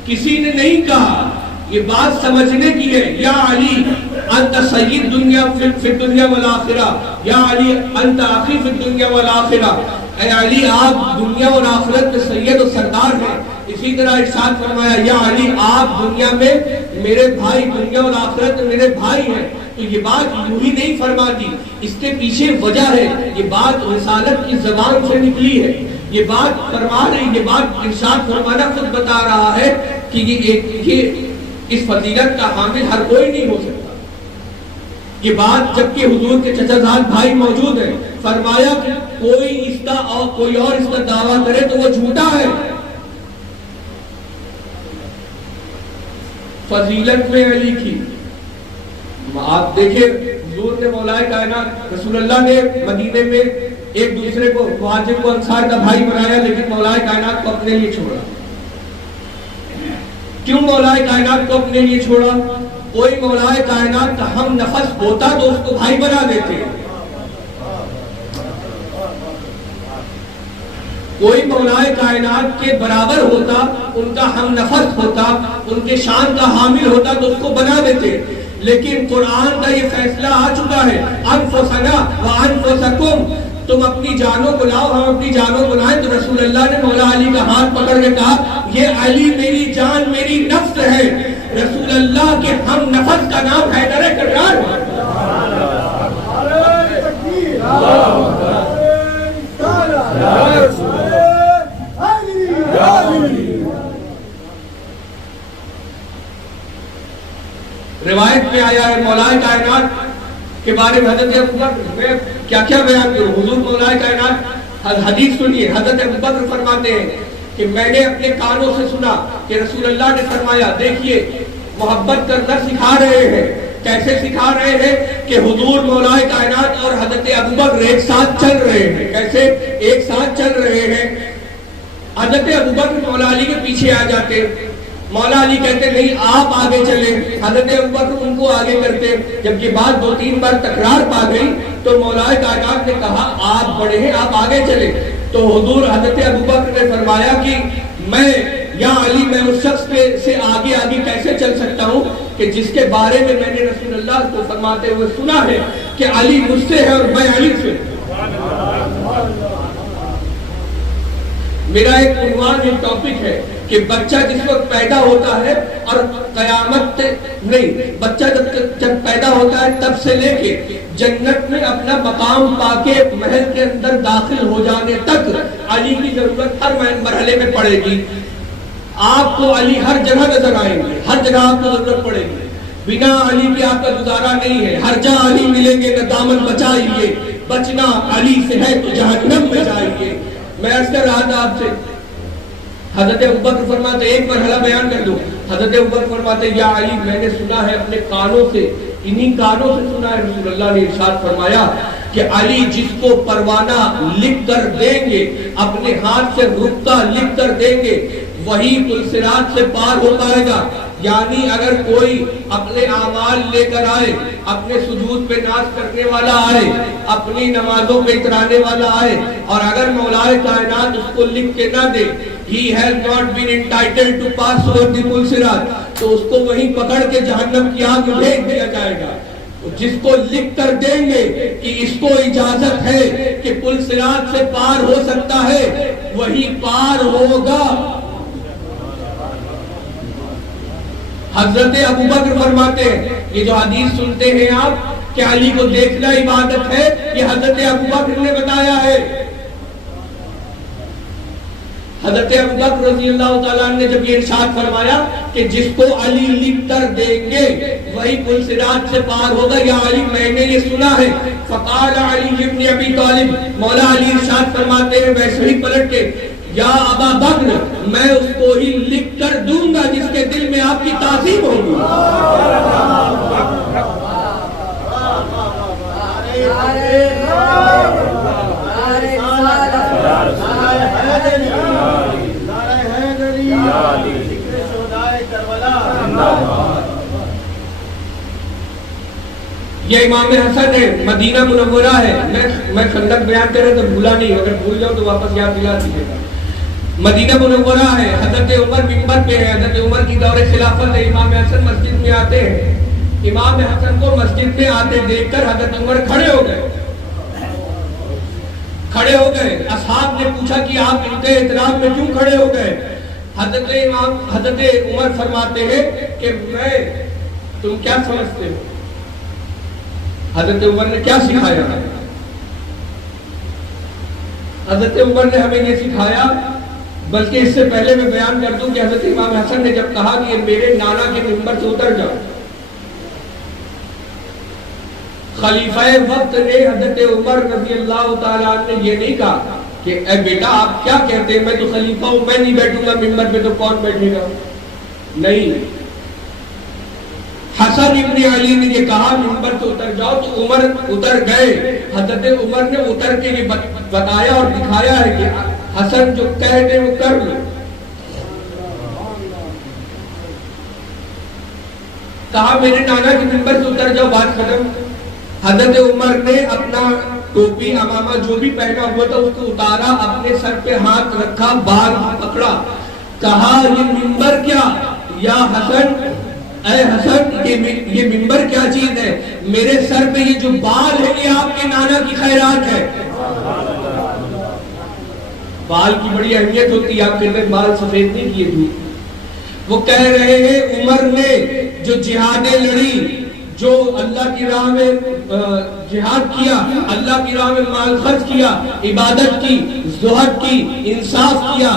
کسی نے نہیں کہا. یہ بات سمجھنے کی ہے. یا علی انت سید دنیا فی الدنیا والآخرہ، یا علی انت اخی فی الدنیا والآخرہ، اے علی آپ دنیا اور آخرت کے سید و سردار ہیں. اسی طرح ارشاد فرمایا یا علی آپ دنیا میں میرے بھائی، دنیا اور آخرت میں میرے بھائی ہیں. تو یہ بات یوں ہی نہیں فرماتی، اس کے پیچھے وجہ ہے. یہ بات رسالت کی زبان سے نکلی ہے. یہ بات فرما رہی، یہ بات ارشاد فرمانا خود بتا رہا ہے کہ یہ اس فضیلت کا حامل ہر کوئی نہیں ہو سکتا. یہ بات جبکہ حضور کے چچا زاد بھائی موجود ہیں، فرمایا کہ کوئی اس کا اور کوئی اور اس کا دعویٰ کرے تو وہ جھوٹا ہے. فضیلت میں علی کی آپ دیکھیں، حضور نے مولا کائنات رسول اللہ نے مدینے میں ایک دوسرے کو مہاجر کو انصار کا بھائی بنایا، لیکن مولا کائنات کو اپنے لیے چھوڑا. کیوں مولا کائنات کو اپنے لیے چھوڑا؟ کوئی مولا کائنات کا ہم نفس ہوتا تو اس کو بھائی بنا دیتے. کوئی مولا کائنات کے برابر ہوتا، ان کا ہم نفس ہوتا، ان کے شان کا حامل ہوتا تو اس کو بنا دیتے. لیکن قرآن کا یہ فیصلہ آ چکا ہے، انفسنا وانفسکم، تم اپنی جانوں کو لاؤ، ہم اپنی جانوں کو لائیں. تو رسول اللہ نے مولا علی کا ہاتھ پکڑ کے کہا یہ علی میری جان میری نفس ہے. رسول اللہ کے ہم نفس کا نام حیدر کرار ہے. روایت میں آیا ہے مولا کائنات کے بارے میں حضرت ابوبکر، میں کیا کیا بیان کروں. حضور مولا کائنات حدیث سنیے، حضرت ابوبکر فرماتے ہیں کہ میں نے اپنے کانوں سے سنا کہ رسول اللہ نے فرمایا دیکھیے محبت کرنا سکھا رہے ہیں. کیسے سکھا رہے ہیں کہ حضور مولا کائنات اور حضرت ابوبکر ایک ساتھ چل رہے ہیں. کیسے ایک ساتھ چل رہے ہیں؟ حضرت ابوبکر مولا علی کے پیچھے آ جاتے، مولا علی کہتے نہیں آپ آگے چلیں، حضرت ابوبکر ان کو آگے کرتے. جب یہ بات 2-3 بار تکرار پا گئی تو مولا کائنات نے کہا آپ بڑے ہیں آپ آگے چلیں. تو حضور حضرت ابوبکر نے فرمایا کہ میں یا علی میں اس شخص سے آگے آگے کیسے چل سکتا ہوں کہ جس کے بارے میں میں نے رسول اللہ کو فرماتے ہوئے سنا ہے کہ علی مجھ سے ہے اور میں علی سے. میرا ایک عنوان ایک ٹاپک ہے کہ بچہ جس وقت پیدا ہوتا ہے اور قیامت نہیں، بچہ جب پیدا ہوتا ہے تب سے لے کے جنت میں اپنا مقام پا کے محل کے اندر داخل ہو جانے تک علی کی ضرورت ہر مرحلے میں پڑے گی. آپ کو علی ہر جگہ نظر آئیں گے، ہر جگہ آپ کو ضرورت پڑے گی. بنا علی کے آپ کا گزارا نہیں ہے. ہر جہاں علی ملیں گے نہ دامن بچائیے، بچنا علی سے ہے تو جہنم میں جائیے. میں عرض کر رہا تھا آپ سے، حضرت ابوبکر فرماتے ایک مرحلہ بیان کر دو. حضرت ابوبکر فرماتے یا علی میں نے سنا ہے اپنے کانوں سے، انہی کانوں سے سنا ہے رسول اللہ نے ارشاد فرمایا کہ علی جس کو پروانہ لکھ کر دیں گے، اپنے ہاتھ سے رکتا لکھ کر دیں گے، وہی پل صراط سے پار ہو پائے گا. یعنی اگر کوئی اپنے اعمال لے کر آئے، اپنے سجود پہ ناز کرنے والا آئے، اپنی نمازوں پہ اترانے والا آئے، اور اگر مولا کائنات اس کو لکھ کے نہ دے he has not been entitled to pass over the پل صراط، تو اس کو وہیں پکڑ کے جہنم کی آگ میں بھیج دیا جائے گا. جس کو لکھ کر دیں گے کہ اس کو اجازت ہے کہ پل صراط سے پار ہو سکتا ہے، وہی پار ہوگا. حضرت ابوبکر فرماتے ہیں یہ جو حدیث سنتے ہیں آپ کہ علی کو دیکھنا عبادت ہے، یہ حضرت ابوبکر نے بتایا ہے. حضرت ابوبکر رضی اللہ تعالیٰ نے جب یہ ارشاد فرمایا کہ جس کو علی لکھ کر دیں گے وہی پل صراط سے پار ہوگا، یا علی میں نے یہ سنا ہے. فقال علی ابن ابی طالب، مولا علی ارشاد فرماتے ہیں ویسے ہی پلٹ کے یا ابا بکر میں اس کو ہی لکھ کر دوں گا جس کے دل میں آپ کی تعظیم ہوگی. یہ امام حسن ہے، مدینہ منورہ ہے. میں خندق بیان کرے تو بھولا نہیں، اگر بھول جاؤں تو واپس یاد دلا دیجیے گا. مدینہ منورہ ہے، حضرت عمر منبر پہ ہے، حضرت عمر کی دور خلافت ہے، امام حسن مسجد میں آتے ہیں، امام حسن کو مسجد میں آتے دیکھ کر حضرت عمر کھڑے ہو گئے، اصحاب نے پوچھا کہ آپ اتنے احترام میں کیوں کھڑے ہو گئے؟ حضرت عمر فرماتے ہیں کہ تم کیا سمجھتے ہو؟ حضرت عمر نے کیا سکھایا؟ حضرت عمر نے ہمیں یہ سکھایا، بلکہ اس سے پہلے میں بیان کر دوں کہ حضرت امام حسن نے جب کہا کہ میرے نانا کے منبر سے اتر جاؤ، خلیفہ وقت نے حضرت عمر رضی اللہ تعالیٰ نے یہ نہیں کہا کہ اے بیٹا آپ کیا کہتے ہیں، میں تو خلیفہ ہوں، میں نہیں بیٹھوں گا منبر پہ تو کون بیٹھے گا؟ نہیں، حسن ابن علی نے یہ کہا منبر سے اتر جاؤ، تو عمر اتر گئے۔ حضرت عمر نے اتر کے یہ بتایا اور دکھایا ہے کہ حسن جو کہہ دے وہ کر لو۔ کہا میرے نانا کے منبر سے اتر جاؤ، بات ختم۔ حضرت عمر نے اپنا ٹوپی امامہ جو بھی پہنا ہوا تھا اس کو اتارا، اپنے سر پہ ہاتھ رکھا، بال پکڑا، کہا یہ منبر کیا؟ یا حسن، اے حسن یہ منبر کیا چیز ہے؟ میرے سر پہ یہ جو بال ہے یہ آپ کے نانا کی خیرات ہے۔ بال کی بڑی اہمیت ہوتی ہے، آپ کے اندر بال سفید نہیں کیے تھے۔ وہ کہہ رہے ہیں عمر نے جو جہادیں لڑی، جو اللہ کی راہ میں جہاد کیا، اللہ کی راہ میں مال خرچ کیا، عبادت کی، زہد کی، انصاف کیا،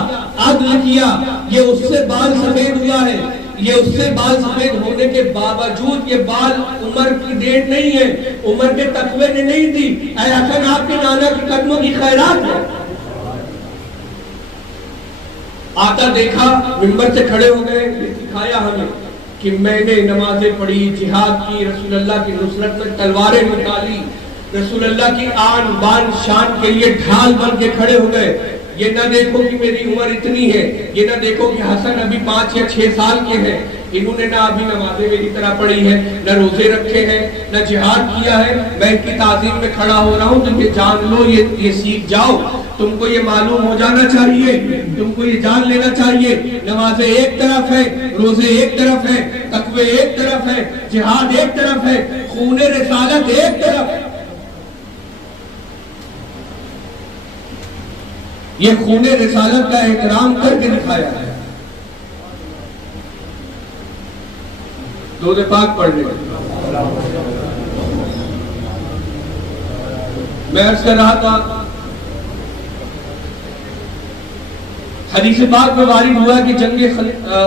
عدل کیا، یہ اس سے بال سفید ہوا ہے۔ یہ اس سے بال سفید ہونے کے باوجود یہ بال عمر کی دیر نہیں ہے، عمر کے تقوی نے نہیں دی، اے حسن آپ کے نانا کے قدموں کی خیرات ہے۔ آتا دیکھا منبر سے کھڑے ہو گئے، یہ سکھایا ہمیں کہ میں نے نمازیں پڑھی، جہاد کی، رسول اللہ کی نصرت میں تلواریں نکالی، رسول اللہ کی آن بان شان کے لیے ڈھال بن کے کھڑے ہو گئے۔ یہ نہ دیکھو کہ میری عمر اتنی ہے، یہ نہ دیکھو کہ حسن ابھی 5 یا 6 سال کے ہیں، انہوں نے نہ ابھی نمازیں میری طرح پڑھی ہیں، نہ روزے رکھے ہیں، نہ جہاد کیا ہے، میں ان کی تعظیم میں کھڑا ہو رہا ہوں، تو یہ جان لو، یہ سیکھ جاؤ، تم کو یہ معلوم ہو جانا چاہیے، تم کو یہ جان لینا چاہیے، نمازیں ایک طرف ہے، روزے ایک طرف ہے، تقوی ایک طرف ہے، جہاد ایک طرف ہے، خون رسالت ایک طرف ہے۔ یہ خون رسالت کا احترام کر کے دکھایا ہے۔ درود پاک پڑھ لیں۔ میں عرض کر رہا تھا، حدیث پاک میں وارد ہوا کہ جنگ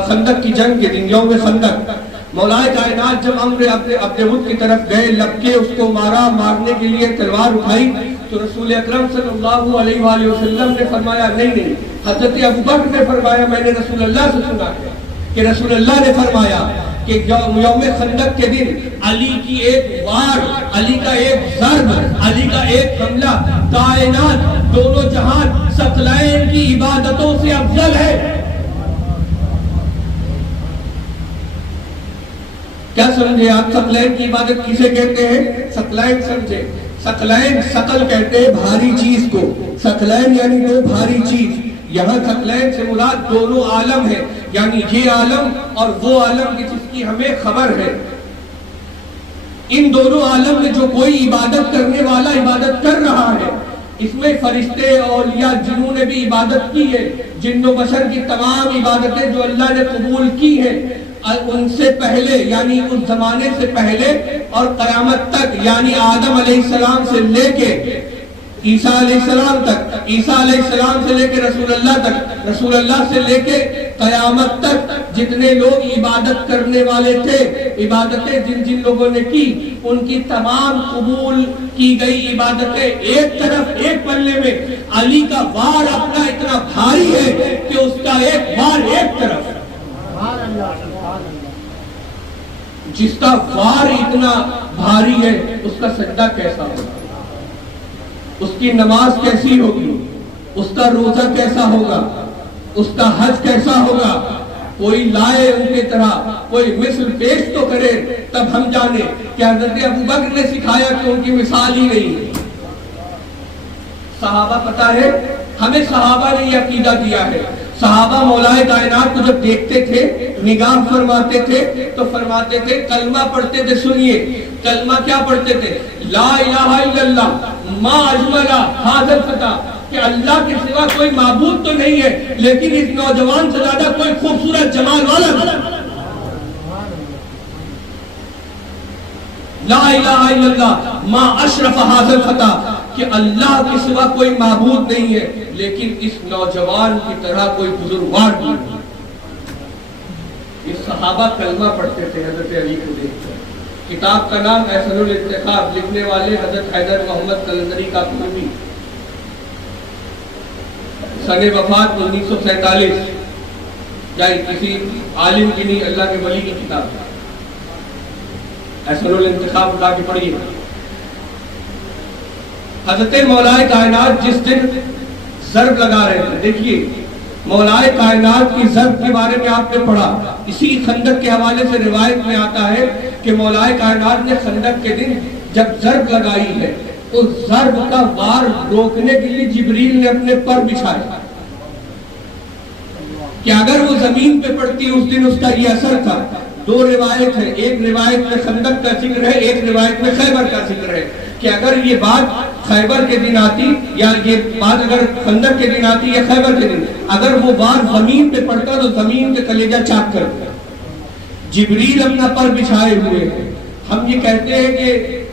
خندق کی جنگ کے دن، یوم خندق، مولا کائنات جب اپنے بت کی طرف گئے، لپکے، اس کو مارا، مارنے کے لیے تلوار اٹھائی، تو رسول اکرم صلی اللہ علیہ وآلہ وسلم نے فرمایا نہیں، حضرت ابو بکر نے فرمایا، میں نے رسول اللہ سے سنا ہے کہ رسول اللہ نے فرمایا کہ یوم خندق کے دن علی کی ایک وار، علی کا ایک ضرب، علی کا ایک حملہ کائنات دونوں جہان ثقلین کی عبادتوں سے افضل ہے۔ کیا سمجھے آپ؟ ثقلین کی عبادت کسے کہتے ہیں؟ ثقلین سمجھے، ثقلین ثقل کہتے ہیں بھاری چیز کو، ثقلین یعنی دو بھاری چیز، یہاں ثقلین سے مراد دونوں عالم ہے، یعنی یہ عالم اور وہ عالم جس کی ہمیں خبر ہے۔ ان دونوں عالم میں جو کوئی عبادت کرنے والا عبادت کر رہا ہے، اس میں فرشتے، اولیاء، جنوں نے بھی عبادت کی ہے، جن و بشر کی تمام عبادتیں جو اللہ نے قبول کی ہیں، ان سے پہلے یعنی اس زمانے سے پہلے اور قیامت تک، یعنی آدم علیہ السلام سے لے کے عیسیٰ علیہ السلام تک، عیسیٰ علیہ السلام سے لے کے رسول اللہ تک، رسول اللہ سے لے کے قیامت تک جتنے لوگ عبادت کرنے والے تھے، عبادتیں جن جن لوگوں نے کی، ان کی تمام قبول کی گئی عبادتیں ایک طرف، ایک پلے میں۔ علی کا وار اپنا اتنا بھاری ہے کہ اس کا ایک وار ایک طرف، جس کا وار اتنا بھاری ہے اس کا سجدہ کیسا ہوگا، اس کی نماز کیسی ہوگی، اس کا روزہ کیسا ہوگا، اس کا حج کیسا ہوگا۔ کوئی لائے ان کی طرح، کوئی مثل پیش تو کرے، تب ہم جانے کہ حضرت ابو بکر نے سکھایا کہ ان کی مثال ہی نہیں۔ صحابہ پتہ ہے ہمیں، صحابہ نے یہ عقیدہ دیا ہے، صحابہ مولائے کائنات کو جب دیکھتے تھے نگاہ فرماتے تھے تو فرماتے تھے کلمہ پڑھتے تھے. سنیے کلمہ کیا پڑھتے تھے؟ لا الہ الا اللہ ما اجمل ھذا الفتى، کہ اللہ کے سوا کوئی معبود تو نہیں ہے لیکن اس نوجوان سے زیادہ کوئی خوبصورت جمال والا نہیں. لا الہ الا اللہ ما اشرف ھذا الفتى، کہ اللہ کے سوا کوئی معبود نہیں ہے لیکن اس نوجوان کی طرح کوئی بزرگوار نہیں. یہ صحابہ کلمہ پڑھتے تھے حضرت علی کو دیکھ کر. کتاب کا نام احسن الانتخاب، لکھنے والے حضرت حیدر محمد قلندری کا کومی، سن وفات 1947، چاہے کسی عالم کی نہیں اللہ کے ولی کی کتاب ہے. احسن الانتخاب اٹھا کے پڑھیے. حضرت مولائے کائنات جس دن ضرب لگا رہے تھے، دیکھیے مولائے کائنات کی ضرب کے بارے میں آپ نے پڑھا، اسی خندق کے حوالے سے روایت میں آتا ہے کہ مولائے کائنات نے خندق کے دن جب ضرب لگائی ہے اس ضرب کا وار روکنے کے لیے جبریل نے اپنے پر بچھائے کہ اگر وہ زمین پہ پڑتی اس دن اس کا یہ اثر تھا. دو روایت ہے، ایک روایت میں خندق کا ذکر ہے، ایک روایت میں خیبر کا ذکر ہے کہ اگر یہ بات خیبر کے دن آتی یا یہ بات اگر خندق کے دن آتی یا خیبر کے دن، اگر وہ بات زمین پہ پڑتا تو زمین کے کلیجہ چاک کرتا. جبریل اپنا پر بچھائے ہوئے ہیں. ہم یہ کہتے ہیں کہ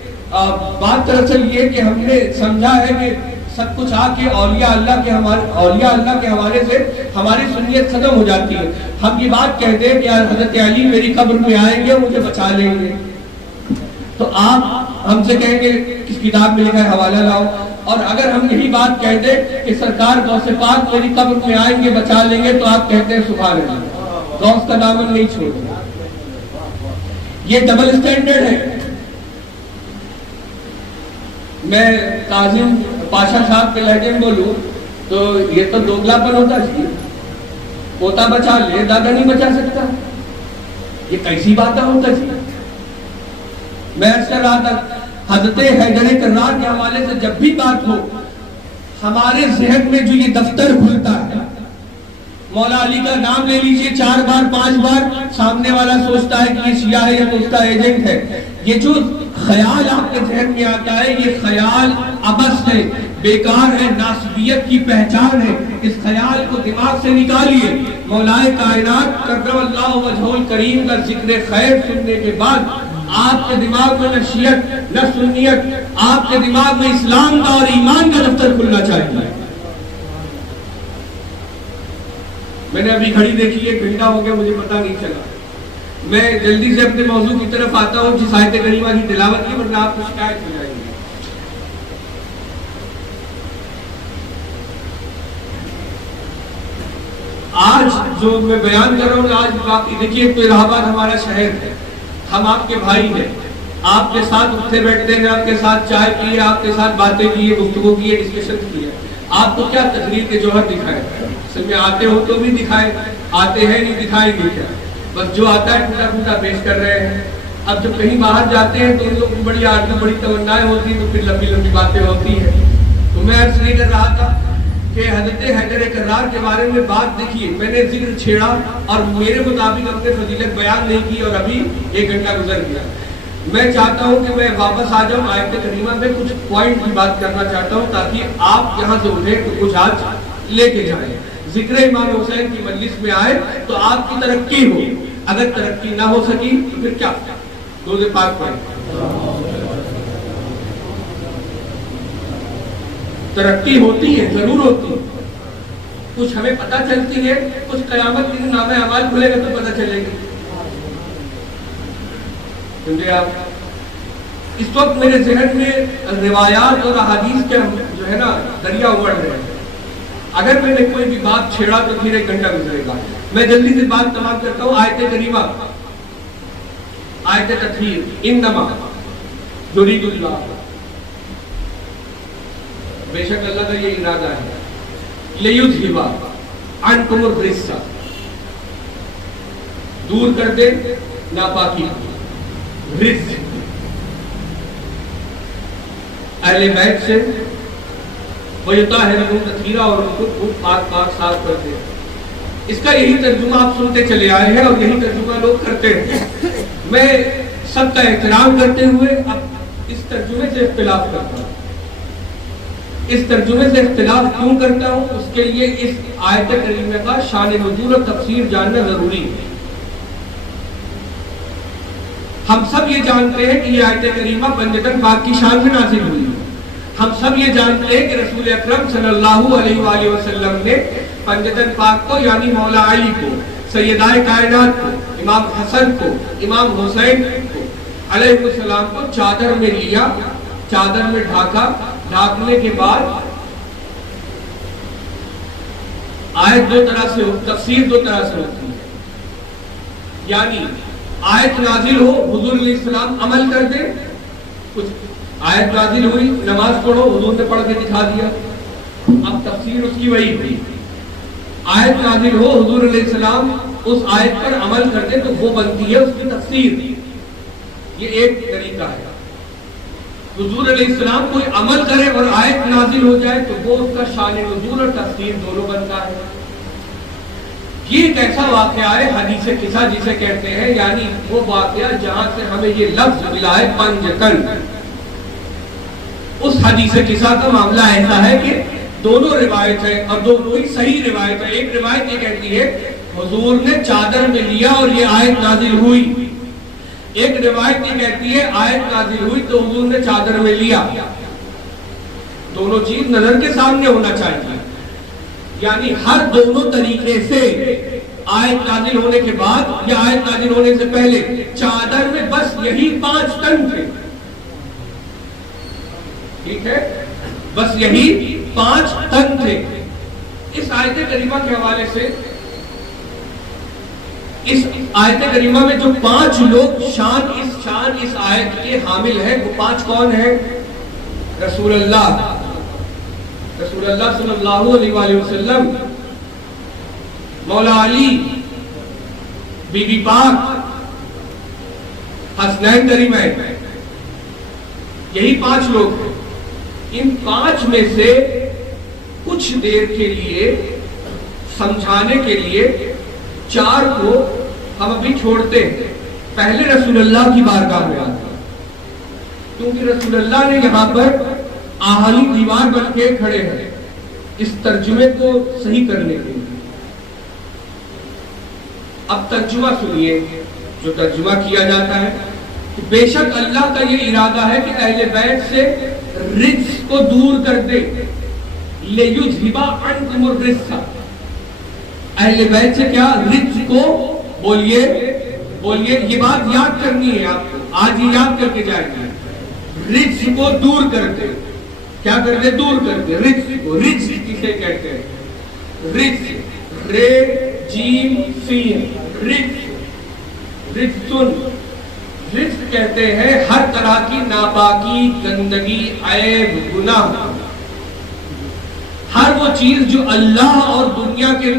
بات دراصل یہ کہ ہم نے سمجھا ہے کہ سب کچھ آ کے اولیاء اللہ کے حوالے سے ہماری سنیت ختم ہو جاتی ہے. ہم یہ بات کہتے ہیں کہ یار حضرت علی میری قبر میں آئیں گے مجھے بچا لیں گے، تو آپ ہم سے کہیں گے کس کتاب میں لکھا ہے حوالہ لاؤ. اور اگر ہم یہی بات کہتے کہ سرکار غوث پاک میری قبر میں آئیں گے بچا لیں گے تو آپ کہتے ہیں سبحان اللہ، غوث کا دامن نہیں چھوڑنا. یہ ڈبل اسٹینڈرڈ ہے. میں کاظم پاشا صاحب کے لہجے میں بولوں تو یہ تو دوگلا پن ہوتا جی، پوتا بچا لے دادا نہیں بچا سکتا، یہ کیسی باتیں ہوتا جی. میں عرض کر رہا تھا حضرت حیدر کرار کے حوالے سے جب بھی بات ہو ہمارے ذہن میں جو یہ دفتر کھلتا ہے، مولا علی کا نام لے لیجئے 4 بار 5 بار، سامنے والا سوچتا ہے کہ یہ شیعہ ہے یا تو اس کا ایجنٹ ہے. یہ جو خیال آپ کے ذہن میں آتا ہے یہ خیال عبث ہے، بیکار ہے، ناسبیت کی پہچان ہے. اس خیال کو دماغ سے نکالیے. مولائے کائنات کرم اللہ وجہہ الکریم کا ذکر خیر سننے کے بعد آپ کے دماغ میں نہ شیعت نہ سنیت، آپ کے دماغ میں اسلام کا اور ایمان کا دفتر کھلنا چاہیے. میں نے ابھی گھڑی دیکھی ہے، گھنٹہ ہو گیا مجھے پتہ نہیں چلا. میں جلدی سے اپنے موضوع کی طرف آتا ہوں جس آیت کریمہ کی تلاوت کی، ورنہ آپ کو شکایت ہو جائے گی. آج جو میں بیان کر رہا ہوں آج باقی دیکھیے تو الہ آباد ہمارا شہر ہے، ہم آپ کے بھائی ہیں، آپ کے ساتھ اٹھتے بیٹھتے ہیں، آپ کے ساتھ چائے پیے، آپ کے ساتھ باتیں کیے، گفتگو کیے، ڈسکشن کیے. آپ کو کیا تقریر کے جوہر دکھائے؟ اصل میں آتے ہو تو بھی دکھائے، آتے ہیں نہیں دکھائیں گے کیا؟ بس جو آتا ہے ٹوٹا ٹوٹا پیش کر رہے ہیں. اب جب کہیں باہر جاتے ہیں تو ان لوگوں کی بڑی آرزو بڑی تمنائیں ہوتی ہیں تو پھر لمبی لمبی باتیں ہوتی ہیں. تو میں عرض نہیں کر رہا تھا کہ حضرت حیدر کرار کے بارے میں بات دیکھیے میں نے ذکر چھیڑا اور میرے مطابق اپنے فضیلت بیان نہیں کی اور ابھی 1 گھنٹہ گزر گیا. میں چاہتا ہوں کہ میں واپس آ جاؤں آیت کریمہ میں کچھ پوائنٹ کی بات کرنا چاہتا ہوں تاکہ آپ یہاں سے اٹھیں تو کچھ آج لے کے جائیں. ذکر امام حسین کی مجلس میں آئے تو آپ کی ترقی ہو، اگر ترقی نہ ہو سکی تو پھر کیا؟ درود پاک پڑھیں. ترقی ہوتی ہے، ضرور ہوتی ہے، کچھ ہمیں پتہ چلتی ہے، کچھ قیامت کے دن نامہ اعمال کھلے گا تو پتہ چلے گی. سمجھے آپ؟ اس وقت میرے ذہن میں روایات اور احادیث کے جو ہے نا دریا اڑ رہے ہیں. اگر میں نے کوئی بھی بات چھیڑا تو پھر 1 گھنٹہ گزرے گا. میں جلدی سے بات تمام کرتا ہوں. آیت کریمہ، آیت تطہیر، انما یرید اللہ، بے شک اللہ کا یہ ارادہ ہے، لیذھب عنکم الرجس، دور کر دے ناپاکی. رجس اہل بیت سے ویطہرکم تطہیرا، اور ان کو خوب پاک پاک صاف کر دے. اس کا یہی ترجمہ آپ سنتے چلے آئے ہیں اور یہی ترجمہ لوگ کرتے ہیں. میں سب کا احترام کرتے ہوئے اب اس ترجمے سے اختلاف کرتا ہوں. اس ترجمے سے اختلاف کیوں کرتا ہوں؟ اس کے لیے اس آیت کریمہ کا شان نزول اور تفسیر جاننا ضروری ہے. ہم سب یہ جانتے ہیں کہ یہ آیت کریمہ پنجتن پاک کی شان میں نازل ہوئی ہے. ہم سب یہ جانتے ہیں کہ رسول اکرم صلی اللہ علیہ وآلہ وسلم نے پنجتن پاک کو یعنی مولا علی کو، سیدہ کائنات کو، امام حسن کو، امام حسین کو علیہ السلام کو چادر میں لیا، چادر میں ڈھاکا. ڈھانکنے کے بعد آیت دو طرح سے تفسیر دو طرح سے ہوتی ہے. یعنی آیت نازل ہو، حضور علیہ السلام عمل کر دے. کچھ آیت نازل ہوئی، نماز پڑھو، حضور نے پڑھ کے دکھا دیا، اب تفسیر اس کی وہی ہوئی. آیت نازل ہو، حضور علیہ السلام اس آیت پر عمل کر دے تو وہ بنتی ہے اس کی تفسیر. یہ ایک طریقہ ہے. حضور علیہ السلام کوئی عمل کرے اور آیت نازل ہو جائے تو وہ اس کا شان نزول اور تفسیر دونوں بنتا ہے. یہ ایک ایسا واقعہ ہے حدیث قصہ جسے کہتے ہیں، یعنی وہ واقعہ جہاں سے ہمیں یہ لفظ ملا ہے پنجتن. اس حدیث قصہ کا معاملہ ایسا ہے کہ دونوں روایت ہے اور دونوں ہی صحیح روایت ہے. ایک روایت یہ کہتی ہے حضور نے چادر میں لیا اور یہ آیت نازل ہوئی. ایک روایت یہ کہتی ہے آیت نازل ہوئی تو حضور نے چادر میں لیا. دونوں چیز نظر کے سامنے ہونا چاہیے. یعنی ہر دونوں طریقے سے آیت نازل ہونے کے بعد یا آیت نازل ہونے سے پہلے چادر میں بس یہی 5 تن تھے. ٹھیک ہے، بس یہی 5 تن تھے. اس آیت کریمہ کے حوالے سے اس آیت کریمہ میں جو 5 لوگ شان اس آیت کے حامل ہیں وہ 5 کون ہیں؟ رسول اللہ صلی اللہ علیہ وآلہ وسلم، مولا علی، بی بی پاک، حسنین کریمین. یہی 5 لوگ ہیں. ان 5 میں سے کچھ دیر کے لیے سمجھانے کے لیے 4 کو ہم ابھی چھوڑتے ہیں. پہلے رسول اللہ کی بارگاہ میں آتے ہیں کیونکہ رسول اللہ نے یہاں پر آہنی دیوار بن کے کھڑے ہیں اس ترجمے کو صحیح کرنے کے لیے. اب ترجمہ سنیے جو ترجمہ کیا جاتا ہے کہ بے شک اللہ کا یہ ارادہ ہے کہ اہل بیت سے رجس کو دور کر دے. لیذھب عنکم الرجس. اہل بیت سے کیا؟ رجس کو. بولیے یہ بات یاد کرنی ہے آپ کو، آج ہی یاد کر کے جائیں گے. رجس کو دور کر دے. کیا کر دے؟ دور کر دے. رجس کو، رجس کسے کہتے ہیں؟ رجس، رے جیم سین، رجسن. رجس کہتے ہیں ہر طرح کی ناپاکی، گندگی، عیب، گناہ. ہر وہ چیز جو اللہ اور دنیا کے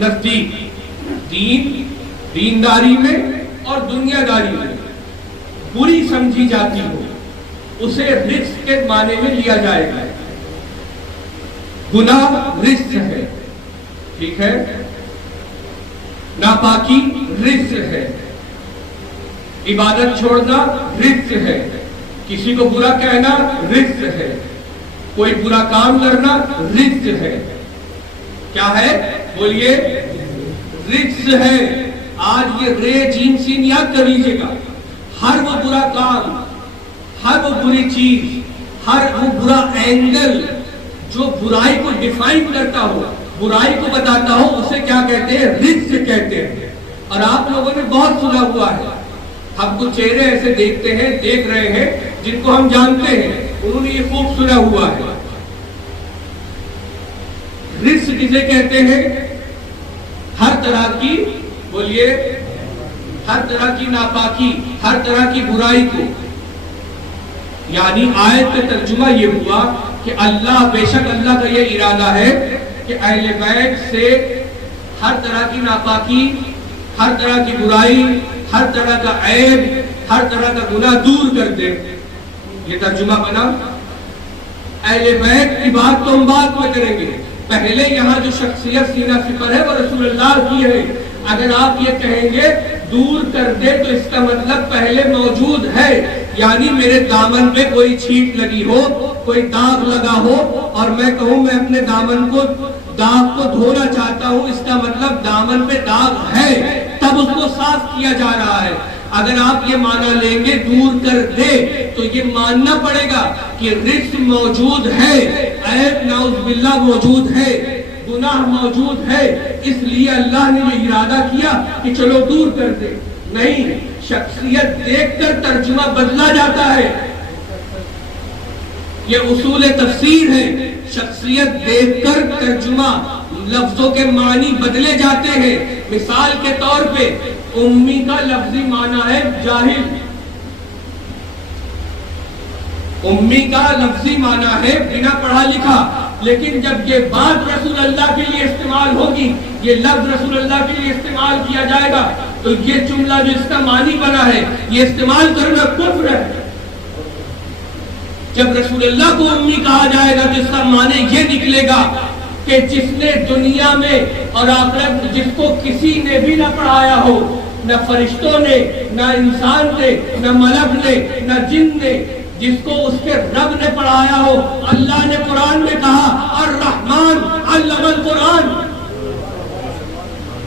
نزدیک دینداری میں اور دنیا داری میں بری سمجھی جاتی ہو اسے رجس کے معنی میں لیا جائے گا. گناہ رجس ہے. ٹھیک ہے، ناپاکی رجس ہے، عبادت چھوڑنا رجس ہے، کسی کو برا کہنا رجس ہے، کوئی برا کام کرنا رجس ہے. کیا ہے؟ بولیے، رجس ہے. آج یہ رے جیم سین یاد کر لیجئے گا. ہر وہ برا کام، ہر وہ بری چیز، ہر وہ برا اینگل جو برائی کو ڈیفائن کرتا ہو، برائی کو بتاتا ہو، اسے کیا کہتے ہیں؟ رجس کہتے ہیں. اور آپ لوگوں نے بہت سنا ہوا ہے. ہم کچھ چہرے ایسے دیکھ رہے ہیں جن کو ہم جانتے ہیں، انہوں نے یہ خوب سنا ہوا ہے. رجس کسے کہتے ہیں؟ ہر طرح کی، بولیے، ہر طرح کی ناپاکی، ہر طرح کی برائی کو. یعنی آیت کا ترجمہ یہ ہوا کہ بے شک اللہ کا یہ ارادہ ہے کہ اہل بیت سے ہر طرح کی ناپاکی، ہر طرح کی برائی، ہر طرح کا عیب، ہر طرح کا گناہ دور کر دے. یہ ترجمہ بنا. اہل بیت کی بات تو ہم بعد میں کریں گے، پہلے یہاں جو شخصیت سینہ سپر ہے وہ رسول اللہ کی ہے. اگر آپ یہ کہیں گے دور کر دے تو اس کا مطلب پہلے موجود ہے، یعنی میرے دامن پہ کوئی چھیٹ لگی ہو، کوئی داغ لگا ہو اور میں کہوں میں اپنے دامن کو داغ کو دھونا چاہتا ہوں، اس کا مطلب دامن پہ داغ ہے، تب اس کو صاف کیا جا رہا ہے. اگر آپ یہ معنی لیں گے دور کر دے تو یہ ماننا پڑے گا کہ رزق موجود ہے، عیب نعوذ باللہ موجود ہے، گناہ موجود ہے، اس لیے اللہ نے یہ ارادہ کیا کہ چلو دور کر دے. نہیں، شخصیت دیکھ کر ترجمہ بدلا جاتا ہے. یہ اصول تفسیر ہے. شخصیت دیکھ کر ترجمہ، لفظوں کے معنی بدلے جاتے ہیں. مثال کے طور پہ امی کا لفظی معنی ہے جاہل، امی کا لفظی معنی ہے بنا پڑھا لکھا، لیکن جب یہ بات رسول اللہ کے لیے استعمال ہوگی، یہ لفظ رسول اللہ کے لیے استعمال کیا جائے گا تو یہ جملہ جو اس کا معنی بنا ہے یہ استعمال کرنا کفر ہے. جب رسول اللہ کو امی کہا جائے گا تو اس کا معنی یہ نکلے گا کہ جس نے دنیا میں اور آخرت جس کو کسی نے بھی نہ پڑھایا ہو، نہ فرشتوں نے، نہ انسان نے، نہ ملک نے، نہ جن نے، جس کو اس کے رب نے پڑھایا ہو. اللہ نے قرآن میں کہا الرحمن علم القرآن،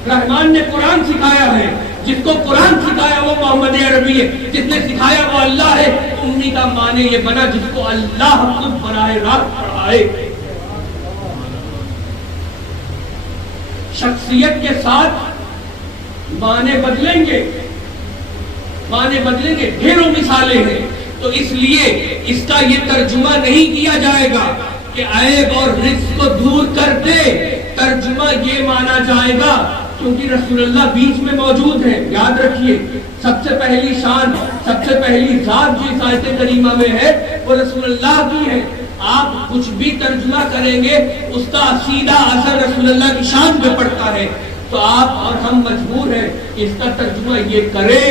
رحمان نے قرآن سکھایا ہے. جس کو قرآن سکھایا وہ محمد عربی ہے، جس نے سکھایا وہ اللہ ہے. امی کا معنی یہ بنا جس کو اللہ خود براہ راست پڑھائے. شخصیت کے ساتھ معنی بدلیں گے، معنی بدلیں گے. ڈھیروں مثالیں ہیں. تو اس لیے اس کا یہ ترجمہ نہیں کیا جائے گا کہ عیب اور رزق کو دور کر دے. ترجمہ یہ مانا جائے گا کیونکہ رسول اللہ بیچ میں موجود ہے. یاد رکھیے سب سے پہلی شان، سب سے پہلی ذات جو اس آیت کریمہ میں ہے وہ رسول اللہ کی ہے. آپ کچھ بھی ترجمہ کریں گے اس کا سیدھا اثر رسول اللہ کی شان پہ پڑتا ہے. تو آپ اور ہم مجبور ہیں اس کا ترجمہ یہ کریں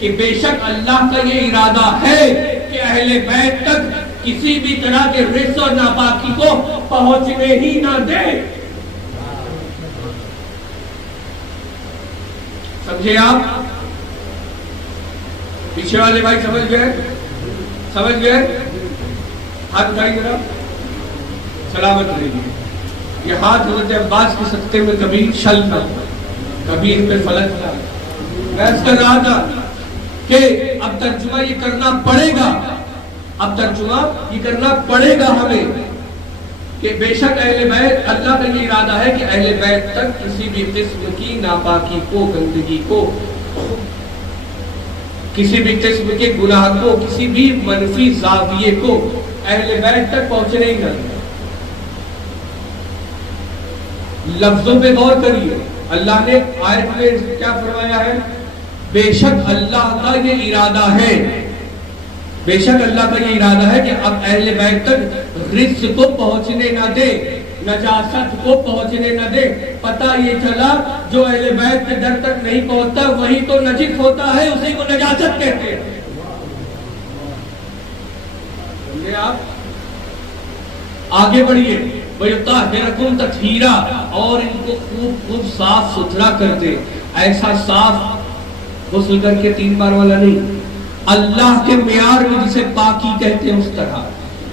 کہ بے شک اللہ کا یہ ارادہ ہے کہ اہل بیت تک کسی بھی طرح کے رزق اور ناپاکی کو پہنچنے ہی نہ دے. سمجھے آپ؟ پیچھے والے بھائی سمجھ گئے؟ سمجھ گئے؟ ہاتھ اٹھائیے ذرا، سلامت رہیے. یہ ہاتھ حضرت عباس کے صدقے میں کبھی شل نہ ہو، کبھی ان پہ فلک نہ ہو. میں اس کر رہا تھا کہ اب ترجمہ یہ کرنا پڑے گا، اب ترجمہ یہ کرنا پڑے گا ہمیں کہ بے شک اہل بیت، اللہ کا یہ ارادہ ہے کہ اہل بیت تک کسی بھی قسم کی ناپاکی کو، گندگی کو، کسی بھی قسم کے گناہ کو، کسی بھی منفی زاویے کو اہل بیت تک پہنچنے ہی نہ. لفظوں پہ غور کریے. اللہ نے آیت میں کیا فرمایا ہے؟ بے شک اللہ کا یہ ارادہ ہے، بے شک اللہ کا یہ ارادہ ہے کہ اب اہل بیت تک رزق کو پہنچنے نہ دے، نجاست کو پہنچنے نہ دے. پتہ یہ چلا جو اہل بیت کے در تک نہیں پہنچتا وہی تو نجس ہوتا ہے، اسی کو نجاست کہتے ہیں. سمجھے آپ؟ آگے بڑھیے. وَيُطَهِّرَكُمْ تَطْهِيرًا، اور ان کو خوب خوب صاف ستھرا کر دے. ایسا صاف غسل کر کے 3 بار والا نہیں، اللہ کے معیار میں جسے پاکی کہتے ہیں اس طرح.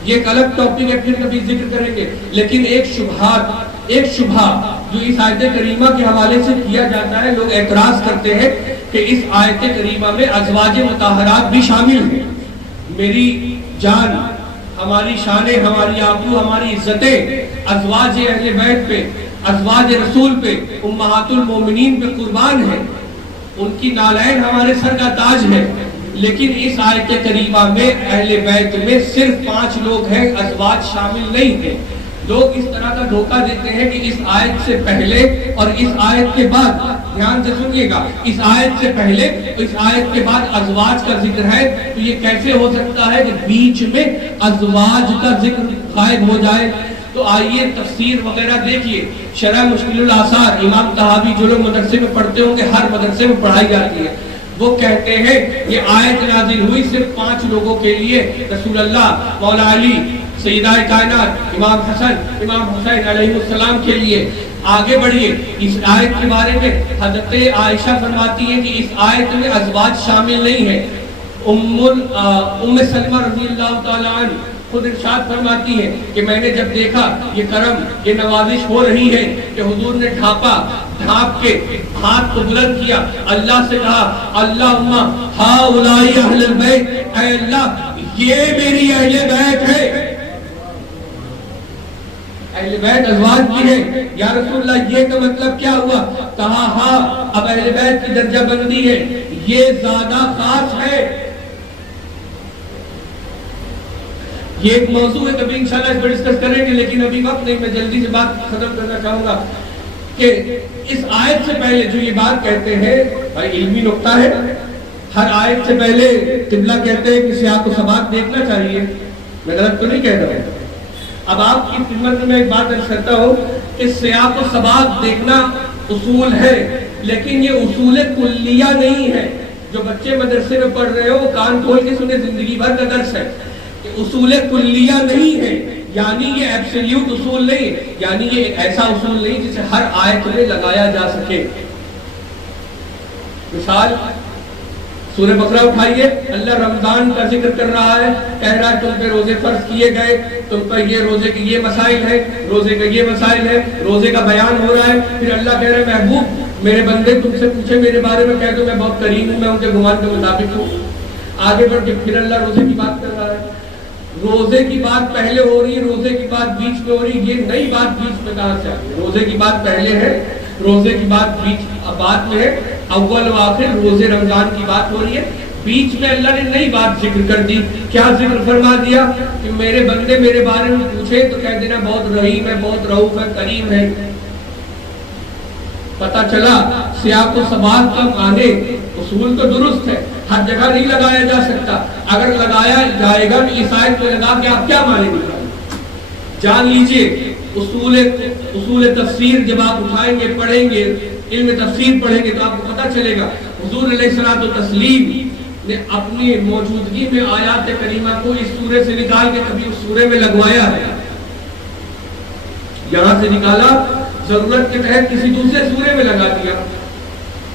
یہ ایک الگ ٹاپک ہے، پھر کبھی ذکر کریں گے. لیکن ایک شبہ جو اس آیت کریمہ کے حوالے سے کیا جاتا ہے، لوگ اعتراض کرتے ہیں کہ اس آیت کریمہ میں ازواج مطہرات بھی شامل ہیں. میری جان، ہماری شانیں، ہماری آبرو، ہماری عزتیں ازواج اہل بیت پہ، ازواج رسول پہ، امہات المومنین پہ قربان ہیں. ان کی نالین ہمارے سر کا تاج ہے. لیکن اس آیت کریمہ میں اہل بیت میں صرف 5 لوگ ہیں، ازواج شامل نہیں ہیں. لوگ اس طرح کا دھوکہ دیتے ہیں کہ اس آیت سے پہلے اور اس آیت کے بعد، دھیان سے سنیے گا، اس آیت سے پہلے اور اس آیت کے بعد ازواج کا ذکر ہے. تو یہ کیسے ہو سکتا ہے کہ بیچ میں ازواج کا ذکر غائب ہو جائے؟ تو آئیے تفسیر وغیرہ دیکھیے. شرح مشکل الآثار امام طحاوی، جو لوگ مدرسے میں پڑھتے ہوں گے، ہر مدرسے میں پڑھائی جاتی ہے. وہ کہتے ہیں یہ آیت نازل ہوئی صرف 5 لوگوں کے لیے، رسول اللہ، مولا علی، سیدہ کائنات، امام حسن، امام حسین علیہ السلام کے لیے۔ آگے بڑھیے، اس آیت کے بارے میں حضرت عائشہ فرماتی ہیں کہ اس آیت میں ازواج شامل نہیں ہیں۔ ام سلمہ رضی اللہ تعالیٰ عنہ خود ارشاد فرماتی ہے کہ میں نے جب دیکھا یہ کرم، یہ نوازش ہو رہی ہے کہ حضور نے ڈھانپ کے ہاتھ کو بلند کیا، اللہ سے کہا اللہم ہؤلاء اہل البیت، اے اللہ یہ میری اہل بیت ہے، اہل بیت ازواج کی ہے۔ یا رسول اللہ یہ کا مطلب کیا ہوا؟ کہا ہاں، اب اہل بیت کی درجہ بندی ہے، یہ زیادہ خاص ہے۔ یہ ایک موضوع ہے، کبھی انشاءاللہ اس پر ڈسکس کریں گے، لیکن ابھی وقت نہیں، میں جلدی سے بات ختم کرنا چاہوں گا کہ اس آیت سے پہلے جو یہ بات کہتے ہیں، بھائی علمی نقطہ ہے، ہر آیت سے پہلے قبلہ کہتے ہیں کہ سیاق و سباق دیکھنا چاہیے، میں غلط تو نہیں کہہ رہا ہوں۔ اب آپ کی خدمت میں ایک بات عرض کرتا ہوں کہ سیاق و سباق دیکھنا اصول ہے، لیکن یہ اصول کلیہ نہیں ہے۔ جو بچے مدرسے میں پڑھ رہے ہو وہ کان کھول کے سنے، زندگی بھر کا درس ہے، اصول کلیہ نہیں ہے، یعنی یہ ایبسلیوٹ اصول نہیں، یعنی یہ ایک ایسا اصول نہیں جسے ہر آیت میں لگایا جا سکے۔ مثال سورہ بقرہ اٹھائیے، اللہ رمضان کا ذکر کر رہا ہے، کہہ رہا ہے تم پہ روزے فرض کیے گئے، تم پر یہ روزے کے یہ مسائل ہیں، روزے کا یہ مسائل ہے، روزے کا بیان ہو رہا ہے، پھر اللہ کہہ رہا ہے محبوب میرے بندے تم سے پوچھے میرے بارے میں، کہہ دو میں بہت کریم ہوں، میں ان کے گمان کے مطابق ہوں۔ آگے بڑھ کے پھر اللہ روزے کی بات کر رہا ہے، روزے کی بات پہلے ہو رہی ہے، روزے کی بات بیچ میں ہو رہی ہے، یہ نئی بات بیچ میں کہاں سے آئی؟ روزے کی بات پہلے ہے، روزے کی بات بیچ بعد میں ہے، اول و آخر روزے رمضان کی بات ہو رہی ہے، بیچ میں اللہ نے نئی بات ذکر کر دی۔ کیا ذکر فرما دیا کہ میرے بندے میرے بارے میں پوچھے تو کہہ دینا بہت رحیم ہے، بہت رؤوف ہے، کریم ہے۔ پتہ چلا سیاق و سباق کا معنی اصول تو درست ہے، ہر جگہ نہیں لگایا جا سکتا، اگر لگایا جائے گا تو اس آیت میں لگا کے آپ کیا معنی نکالیں؟ جان لیجئے اصول تفسیر جب آپ اٹھائیں گے، پڑھیں گے، علم تفسیر پڑھیں گے تو آپ کو پتہ چلے گا حضور علیہ الصلوۃ والتسلیم نے اپنی موجودگی میں آیات کریمہ کو اس سورے سے نکال کے کبھی اس سورے میں لگوایا ہے، یہاں سے نکالا، ضرورت کے تحت کسی دوسرے سورے میں لگا دیا۔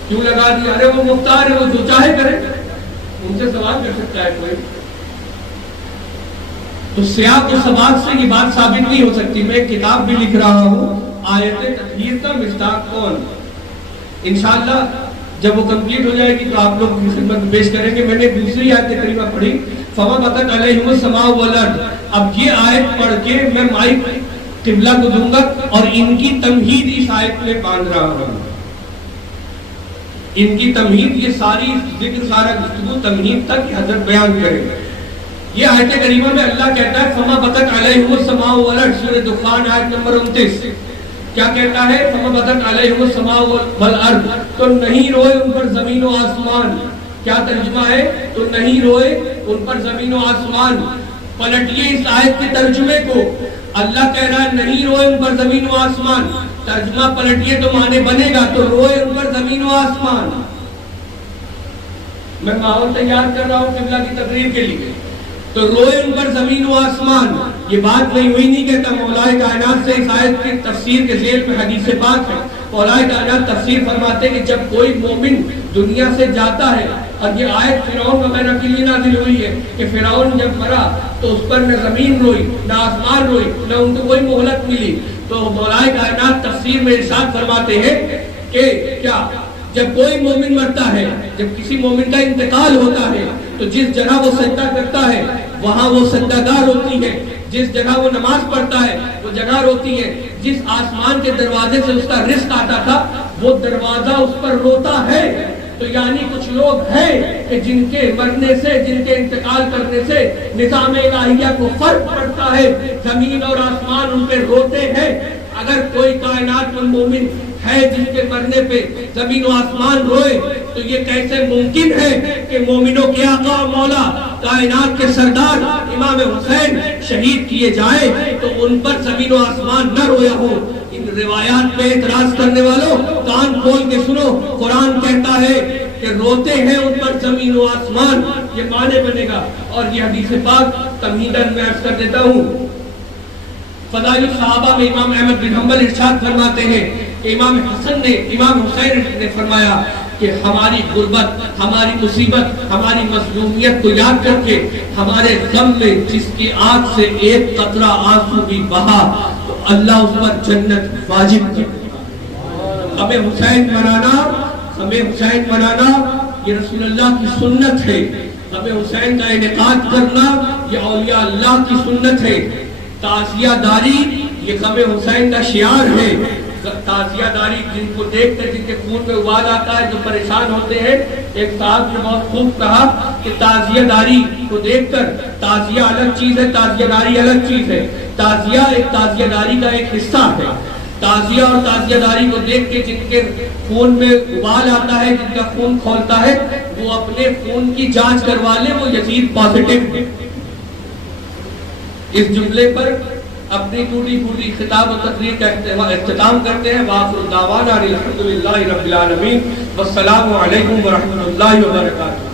کیوں لگا دیا؟ ارے وہ مختار ہے، وہ جو چاہے کرے، ان سے سوال کر سکتا ہے کوئی؟ تو سیاق و سباق سے یہ بات ثابت نہیں ہو سکتی۔ میں ایک کتاب بھی لکھ رہا ہوں، آیت تطہیر کا مصداق کون، انشاءاللہ جب وہ کمپلیٹ ہو جائے گی تو آپ لوگ کی خدمت میں پیش کریں گے۔ میں نے دوسری آیت کریمہ پڑھی، فَمَا بَتَتْ عَلَيْهِمُ السَّمَاءُ وَالْأَرْضُ، اب یہ آیت پڑھ کے میں مائک قبلہ کو دوں گا اور ان کی تمہید اس آیت میں باندھ رہا ہوں، ان کی تمہید، یہ ساری ذکر، سارا گفتگو تمہید تک حضرت بیان کریں۔ یہ آیت کریمہ میں اللہ کہتا ہے فَمَا بَتَتْ عَلَيْهِمُ السَّمَاءُ وَالْأَرْضُ، سورہ دخان آیت نمبر 29 کیا کہتا ہے؟ فَمَا بَتَتْ عَلَيْهِمُ السَّمَاءُ وَالْأَرْضُ، تو نہیں روئے ان پر زمین و آسمان۔ کیا ترجمہ ہے؟ تو نہیں روئے ان پر زمین و آسمان۔ پلٹیے اس آیت کے ترجمے کو، اللہ کہہ رہا ہے نہیں روئے ان پر زمین و آسمان، ترجمہ پلٹیے تو معنی بنے گا تو روئے ان پر زمین و آسمان۔ میں ماحول تیار کر رہا ہوں قبلہ کی تقریر کے لیے، تو روئے ان پر زمین و آسمان، یہ بات نہیں ہوئی نہیں کہتا مولا کائنات سے۔ اس آیت کی تفسیر کے ذیل میں حدیث پاک ہے، مولا کائنات تفسیر فرماتے ہیں کہ جب کوئی مومن دنیا سے جاتا ہے، اور یہ آیت فرعون وغیرہ کے لیے نازل ہوئی ہے کہ فرعون جب مرا تو اس پر نہ زمین روئی نہ آسمان روئی، نہ ان کو کوئی مہلت ملی، تو مولا کائنات تفسیر میں ارشاد فرماتے ہیں کہ کیا جب کوئی مومن مرتا ہے، جب کسی مومن کا انتقال ہوتا ہے تو جس جگہ وہ سجدہ کرتا ہے وہاں وہ سجدہ گاہ روتی ہے، جس جگہ وہ نماز پڑھتا ہے وہ جگہ روتی ہے، جس آسمان کے دروازے سے اس کا رزق آتا تھا وہ دروازہ اس پر روتا ہے۔ تو یعنی کچھ لوگ ہیں کہ جن کے مرنے سے، جن کے انتقال کرنے سے نظام الہیہ کو فرق پڑتا ہے، زمین اور آسمان ان پہ روتے ہیں۔ اگر کوئی کائنات میں مومن ہے جن کے مرنے پہ زمین و آسمان روئے تو یہ کیسے ممکن ہے کہ مومنوں کے آقا مولا کائنات کے سردار امام حسین شہید کیے جائیں تو ان پر زمین و آسمان نہ رویا ہو؟ ان روایات پہ اعتراض کرنے والوں کان کھول کے سنو، قرآن کہتا ہے کہ روتے ہیں ان پر زمین و آسمان، یہ معنی بنے گا۔ اور یہ حدیث پاک تمہیداً میں عرض کر دیتا ہوں، فضائل الصحابہ میں امام احمد بن حنبل ارشاد فرماتے ہیں کہ امام حسین نے فرمایا کہ ہماری غربت، ہماری مصیبت، ہماری مظلومیت کو یاد کر کے ہمارے غم میں جس کی آنکھ سے ایک قطرہ آنسو بھی بہا تو اللہ اس پر جنت واجب کر۔ ہمیں حسین منانا یہ رسول اللہ کی سنت ہے، ہمیں حسین کا انعقاد کرنا یہ اولیاء اللہ کی سنت ہے، تعزیہ داری یہ غم حسین کا شعار ہے۔ تعزیہ داری جن کو دیکھ کر جن کے خون میں ابال آتا ہے، جو پریشان ہوتے ہیں، ایک صاحب نے بہت خوب کہا کہ تعزیہ داری کو دیکھ کر، تعزیہ الگ چیز ہے، تعزیہ داری الگ چیز ہے۔ تعزیہ ایک تعزیہ داری کا ایک حصہ ہے۔ تعزیہ اور تعزیہ داری کو دیکھ کے جن کے خون میں ابال آتا ہے، جن کا خون کھولتا ہے، وہ اپنے خون کی جانچ کروا لے، وہ یزید پازیٹیو ہے۔ اس جملے پر اپنی ٹوٹی پھوٹی خطاب و تقریر کا اختتام کرتے ہیں۔ وآخر دعوانا الحمدللہ رب العالمین، والسلام علیکم ورحمۃ اللہ وبرکاتہ۔